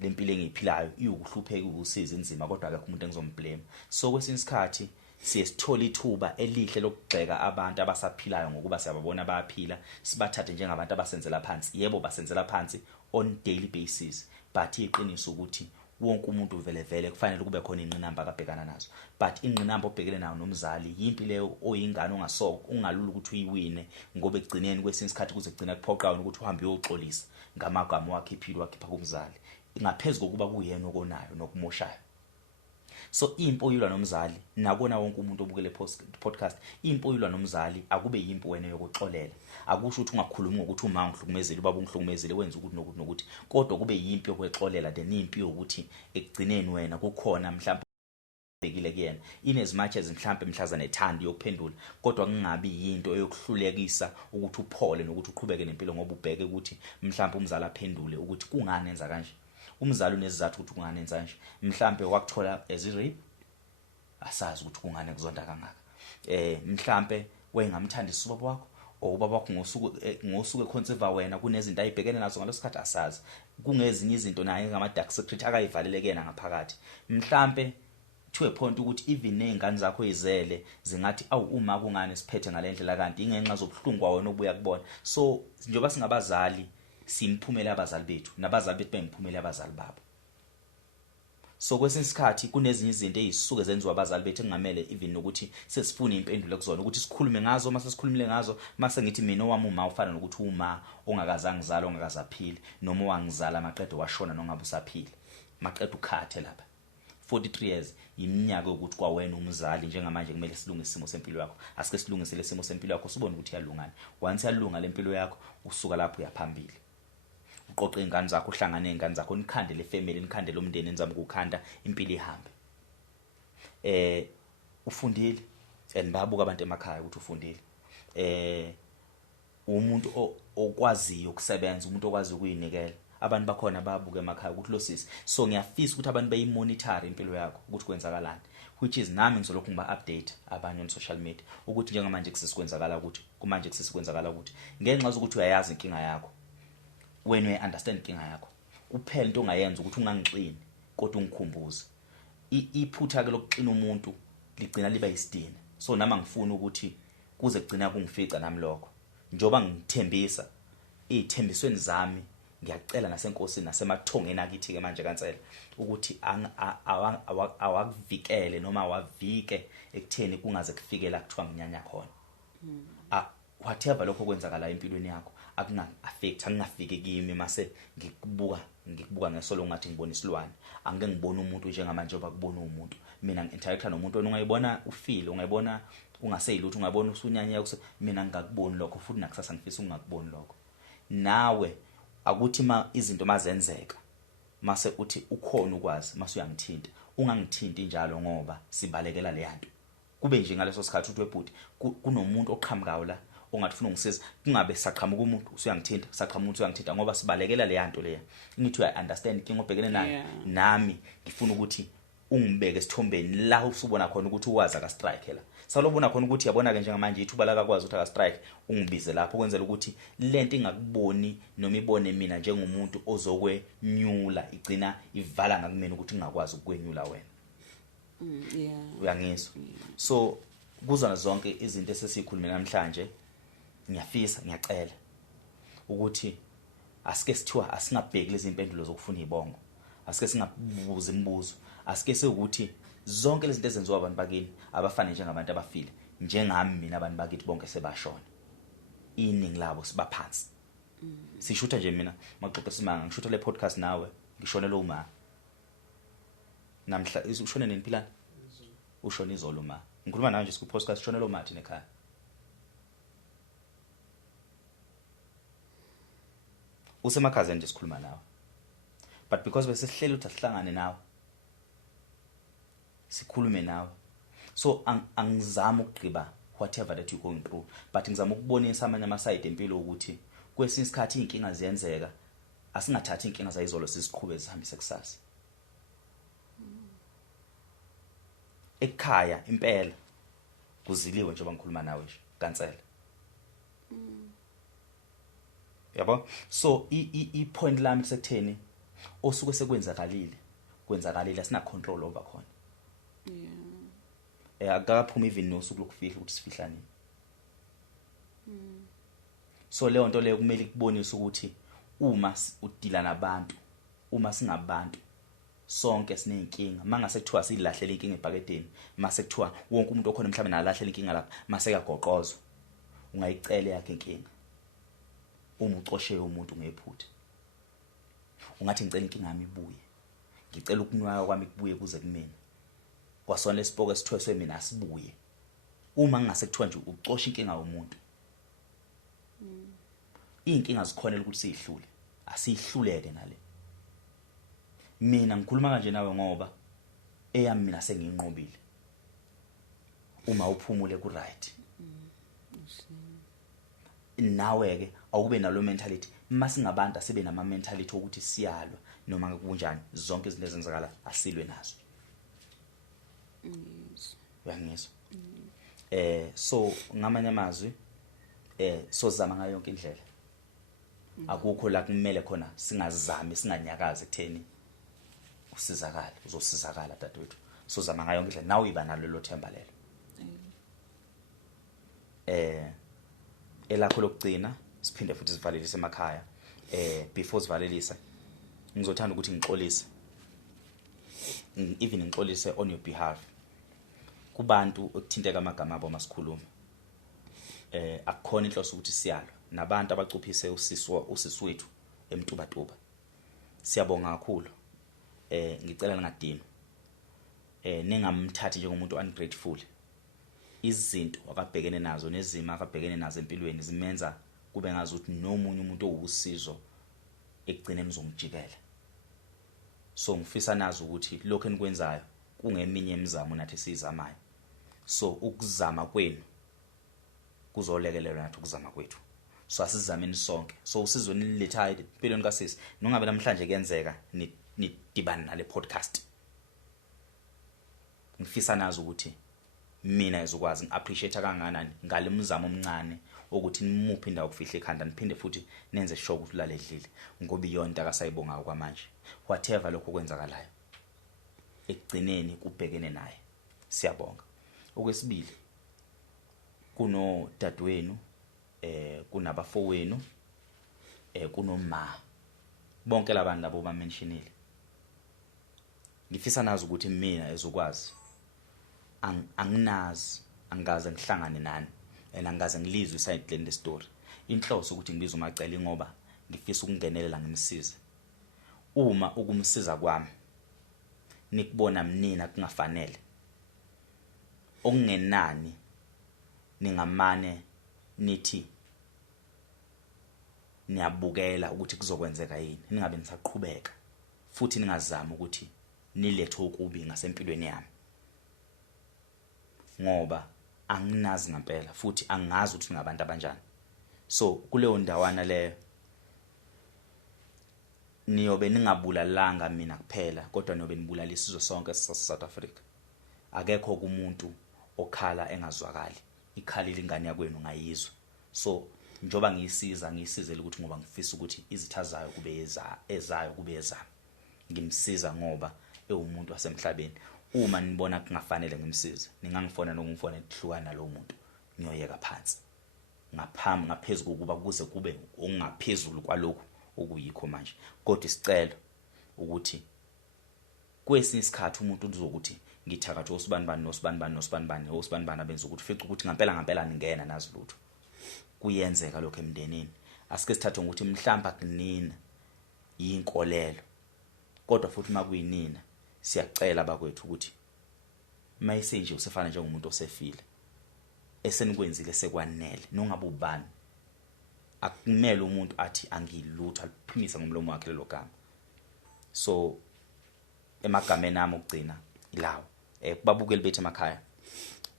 lempilo engiyiphilayo iyukuhlupheka ukusiza inzima kodwa akekho umuntu engizomblame. So kwesinye isikhathi siyesithola ithuba elihle lokugxeka abantu abasaphilayo ngokuba siyababona bayaphila sibathathe njengabantu abasenzela phansi. Yebo basenzela phansi on daily basis but iqiniso ukuthi wonke umuntu vele kufanele kube khona ingqinamba ababhekana nazo but ingqinamba obhekele nayo nomzali yimpi leyo oyingane ongasoko ungalula ukuthi uyiwine ngoba egcineni kwesinye isikhathi kuze kugcina kuphoqayo ukuthi uhambe uyoxolisa ngamagama wakhe iphilo wakhipha kumzali ingaphezulu kokuba kuyena okonayo nokumoshayo. So impoyilwa nomzali nakona wonke umuntu obukele podcast impoyilwa nomzali akube yimpo wena yokuxolela akusho ukuthi ungakhulumi ngokuthi uma ngihlukumezile ubaba ungihlukumezile wenza ukuthi nokuthi kodwa kube yimpi yokwexolela then impi yokuthi ekugcineni wena kukhona mhlawumbe bekile kuyena in as much as mhlawumbe mhlazana ethandi yokuphendula kodwa kungabi yinto eyokuhlulekisa ukuthi uphole nokuthi uqhubeke nempilo ngoba ubheke ukuthi mhlawumbe umzali aphendule ukuthi kungani enza kanje umzali unesizathu ukuthi kungani enza kanje mhlawumbe wakuthola ezirape asazi ukuthi kungani kuzonda kangaka mhlawumbe wengamthandisa ubaba wakho ubaba wakho ngosuku econserva wena kunezinto ayibhekene nazo ngalesikhathi asazi kungezinye izinto naye ngama dark secret akayivaleleke yena ngaphakathi mhlawumbe to a point ukuthi even nezingane zakho izele zingathi uma kungani siphethe ngalendlela kanti ingenxa zobuhlungu kwawe nobuya kubona. So njengoba singabazali simphumela abazali bethu nabazali bethu bemphumela abazali babo. so kwesinye isikhathi kunezinye izinto ezisuke zenziwa abazali bethu engamele even ukuthi sesifuna impendulo kuzona ukuthi sikhulume ngazo mase sikhulumile ngazo mase ngithi mina owami uma ufana nokuthi uma ongakazange ngizala ongakazaphili noma wangizala maqedwe washona nongabe usaphila maqedwe ukhathe lapha 43 years iminyaka ukuthi kwawena umzali njengamanje kumele silungise isimo sempilo yakho asike silungise lesimo sempilo yakho sibone ukuthi iyalungana once yalunga lempilo yakho usuka lapho uyaphambili uqoqa ingane zakho uhlangane nezingane zakho nikhande le family nikhande lomndeni nizama ukukhanda impilo ihambe ufundile and bayabuka abantu emakhaya ukuthi ufundile umuntu okwaziyo ukusebenza umuntu okwazi ukuyinikela abantu bakhona bayabuka emakhaya ukuthi lo sisi so ngiyafisa ukuthi abantu bayimonitor impilo yakho ukuthi kwenzakalani which is nami ngizolokhu ngiba update abanye on social media ukuthi njengamanje kusikwenzakala ukuthi kumanje kusikwenzakala ukuthi ngenxa zokuthi uyayazi inkinga yakho when you understand inkinga yakho kuphela into ongayenza ukuthi ungangixini kodwa ungikhumbuze iphutha ke lokuxina umuntu ligcina liba isidina so nama ngifuna ukuthi kuze kugcina kungifica nami lokho njoba ngithembisa izithembisweni zami ngiyacela nasenkosini nasemathongeni akithi ke manje kansela ukuthi awakuvikele noma awavike ekutheni kungaze kufike la kuthiwa nginyanya khona whatever lokho kwenzakala empilweni yakho akunga affect angafiki kimi mase ngikubuka ngesolo ngathi ngibona isilwane angeke ngibone umuntu njengamanje obakubona umuntu mina ngi-interact nomuntu ongayibona ufile ungayibona ungaseyilutho ungayibona usunyanya yakho mina ngakuboni lokho futhi nakusasa ngifisa ungakuboni lokho nawe akuthi izinto mazenzeka mase uthi ukhona ukwazi mase uyangithinta ungangithinti njalo ngoba sibalekela le yanto kube nje ngaleso sikhathi uthi webhuti kunomuntu oqhamukayo la ongathufuna ungisiza kungabe saqhamuka umuntu usuyangithinta saqhamuka umuntu uyangithinta ngoba sibalekela le yanto leya ngithi I understand inkinga obhekene nayo nami ngifuna ukuthi ungibeke esithombeni la usubona khona ukuthi uwazi aka strike la salobona khona ukuthi yabona ke njengamanje ithuba la akwazi ukuthi aka strike ungibize lapho kwenzela ukuthi lento ingakuboni noma ibone mina njengomuntu ozokwenyula igcina ivala ngakumena ukuthi ngingakwazi ukwenyula wena uyangizwa so kuzona zonke izinto esesikhuluma namhlanje ngiyafisa ngiyacela ukuthi asike sithiwa asingabheki lezi impendulo zokufuna ibongo asike singabuza imibuzo asike sekuthi zonke lezi zinto ezenziwa abantu bakini abafane njengabantu abafile njengami mina abantu bakithi bonke sebashona iningi labo sibaphansi sishutha nje mina maxoxe simanga ngishutha le podcast nawe ngishonela uma namhla ushone nini philana ushona izolo uma ngikhuluma nawe nje siku podcast shonela umathi nekhaya usemakhazeni nje sikhuluma nawe but because besihleli uthi asihlangane nawe sikhulume nawe so angizama ukugqiba whatever that you going through but ngizama ukubonisa amanye ama-side empilo ukuthi kwesinye isikhathi inkinga ziyenzeka asingathathi inkinga zayizolo siziqhube zihambise kusasa ekhaya impela kuziliwe njengoba ngikhuluma nawe nje kansela yabo so i-point lami sekutheni osuke sekwenzakalile asina control over khona akakaphuma even nosuku lokufihla ukuthi sifihlane so leyo nto leyo kumele kubonise ukuthi uma udila nabantu uma singabantu sonke sinenkinga mangase kuthiwa silahlela inkinga ebhakedeni mase kuthiwa wonke umuntu okhona mhlawumbe nalahlela inkinga lapha mase yagoqozwa ungayicela yakhe inkinga uma ucoshe umuntu ngephutha ungathi ngicela inkinga yami ibuye ngicela ukunwaya kwami kubuye kuze kumina kwasona lesipoko esithweswe mina asibuye uma ngingase kuthiwa nje ucosha inkinga yomuntu inkinga zikhonela ukuthi siyihlule asiyihluleke nale mina ngikhuluma kanje nawe ngoba eyami mina sengiyinqobile uma uphumule ku right nawe ke awube nalo mentality masingabantu asibe nama mentality ukuthi siyalwa noma kunjani zonke izinto ezenzakala asilwe nazo uyangizwa so ngamanye amazwi sozama ngayo yonke indlela akukho la kumele khona singazami singanyakaza ekutheni usizakala uzosizakala dadewethu sozama ngayo yonke indlela nawe iba nalo lo themba lelo elakho lokugcina siphinde futhi sivalelise emakhaya before sivalelisa ngizothanda ukuthi ngixolise even ngixolise on your behalf kubantu okuthinteka amagama abo masikhuluma. Akukhona inhloso ukuthi siyalwa nabantu abacuphise usisi wethu emtubatuba. Siyabonga kakhulu. Ngicela ningadini. Ningamthathi njengomuntu ungrateful. Izinto akabhekene nazo nezimo akabhekene nazo empilweni zimenza kube ngazuthi nomunye umuntu owusizo ekugcineni uzomjikela. So ngifisa nazi ukuthi lokho enikwenzayo kungeminye imizamo nathi sizamayo. So ukuzama kwenu kuzolekelela nathi ukuzama kwethu. So asizameni sonke. So usizwe nilithayi empilweni kaSisi nongabe namhlanje kuyenzeka nidibana nale podcast. Ngifisa nazi ukuthi mina ezokwazi ngiappreciate kangakanani ngale mzamo omncane ukuthi nimuphi indawo kufihle ekhanda niphinde futhi nenze sure ukuthi laledlile ngoba iyonto akasayibonga kwamanje. Whatever lokho kwenzakalayo ekugcineni kubhekene naye. Siyabonga. Okwesibili kuno dadwenu kunabafowenu kunoma bonke labantu labo bamentionile. Ngifisa nazi ukuthi mina ezokwazi angaze ngihlangane nani angaze ngilizwe iside le story. Inhloso ukuthi ngibiza uMacele ngoba ngifisa ukungenelela ngimsize. Uma ukumsiza kwami nikubona mnina kungafanele okungenani ningamane nithi niyabukela ukuthi kuzokwenzeka yini ningabe nisaqhubeka futhi ningazama ukuthi nilethe okubi ngasempilweni yami ngoba anginazi ngempela futhi angazi ukuthi ngabantu abanjani. So kuleyo ndawana leyo niyobe ningabulalanga mina kuphela kodwa niyobe nibulala isizwe sonke South Africa. Akekho kumuntu okhala engazwakali. Ikhalile ingane yakwenu ngayizwa. So njoba ngiyisizele ukuthi ngoba ngifisa ukuthi izithazayo kube ezayo kube ezami. Ngimsiza ngoba ewumuntu wasemhlabeni. Uma nibona kungafanele ngimsize ningangifona nokungifona ehlukana lo muntu ngiyoyeka phansi ngaphezulu kokuba kuze kube ongaphezulu kwalokho okuyikho manje. Kodwa isicelo ukuthi kwesinye isikhathi umuntu uzokuthi ngithakatha osibanibani abenza ukuthi fica ukuthi ngempela ningena nazi lutho kuyenzeka lokho emndenini. Asike sithathe ukuthi mhlamba kunina yinkolelo kodwa futhi makuyinina siyacela bakwethu ukuthi mayise nje usefana njengomuntu osefile esenikwenzile sekwanele nongabe ubani akumele umuntu athi angilutho aliphimisa ngomlomo wakhe lelo gama. So emagameni ami okugcina ilawo kubabukeli bethu emakhaya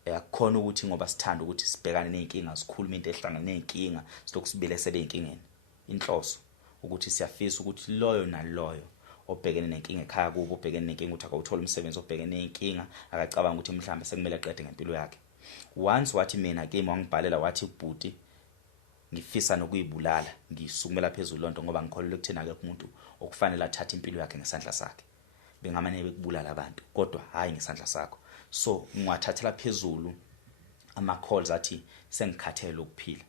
akukhona ukuthi ngoba sithanda ukuthi sibhekane nezinkinga sikhuluma into ehlangana nezinkinga silokhu sibele sebe inkingeni. Inhloso ukuthi siyafisa ukuthi loyo naloyo obhekene nenkinga ekhaya kubo obhekene nenkinga ukuthi akawuthola umsebenzi obhekene nenkinga akacabanga ukuthi mhlambe sekumele aqede ngempilo yakhe. Once wathi mina kimi wangibhalela wathi ubhuti ngifisa nokuyibulala ngisukumela phezulu lonto ngoba ngikholelwa ekuthena akekho umuntu okufanele athathe impilo yakhe ngesandla sakhe. Bengamane bekubulala abantu kodwa hayi ngesandla sakho. So ngwathathela phezulu ama calls athi sengikhathele ukuphila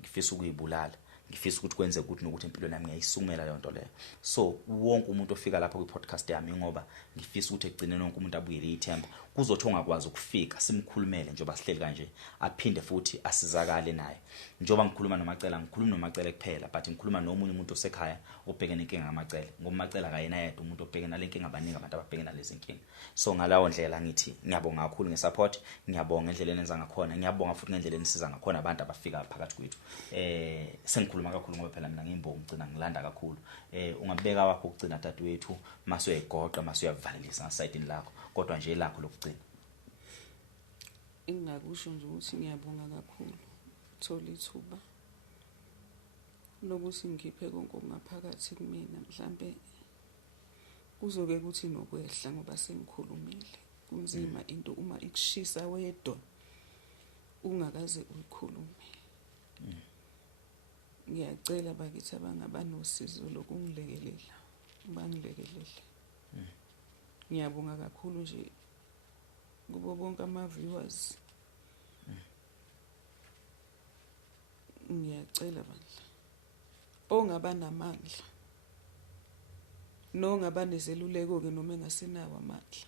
ngifisa ukuyibulala ngifisa ukuthi kwenze ukuthi nokuthi empilweni yami ngiyayisukumela leyo nto leyo. So wonke umuntu ofika lapha ku podcast yami ngoba ngifisa ukuthi egcine nonke umuntu abuyele ithemba kuzothi ongakwazi ukufika simkhulumele njengoba sihleli kanje aphinde futhi asizakale naye. Njengoba ngikhuluma noMacele ngikhuluma noMacele kuphela but ngikhuluma nomunye umuntu osekhaya obhekene nenkinga ngaMacele ngoba uMacele akayena yedwa umuntu obhekene nalenkinga abaningi abantu ababhekene nalezi nkinga. So ngalawo ndlela ngithi ngiyabonga kakhulu ngesupport ngiyabonga ngendlela enenza ngakhona ngiyabonga futhi ngendlela enisiza ngakhona abantu abafika phakathi kwethu. Sengikhuluma kakhulu ngoba phela mina ngimbonga ugcina ngilanda kakhulu. Ungabeka wakho ugcina dadewethu mase uyayigoqa mase uyavalelisa ngasayidini lakho kodwa nje lakho lokugcina. Engingakusho nje ukuthi ngiyabonga kakhulu thola ithuba lokuthi ngikhiphe konke okungaphakathi kumina mhlambe kuzoke kuthi nokwehla ngoba sengikhulumile. Kunzima into uma ikushisa wedwa ungakaze uyikhulume. Ngiyacela bakithi abangaba nosizo lokungilekelela bangilekelele. Ngiyabonga kakhulu nje kubo bonke ama-viewers. Ngiyacela bandla ongaba namandla nongaba nezeluleko ke noma engasenawo amandla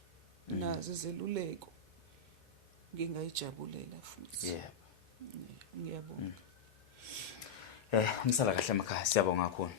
nazo izeluleko ngingayijabulela futhi yebo ngiyabonga umsala kahle emakhaya siyabonga kakhulu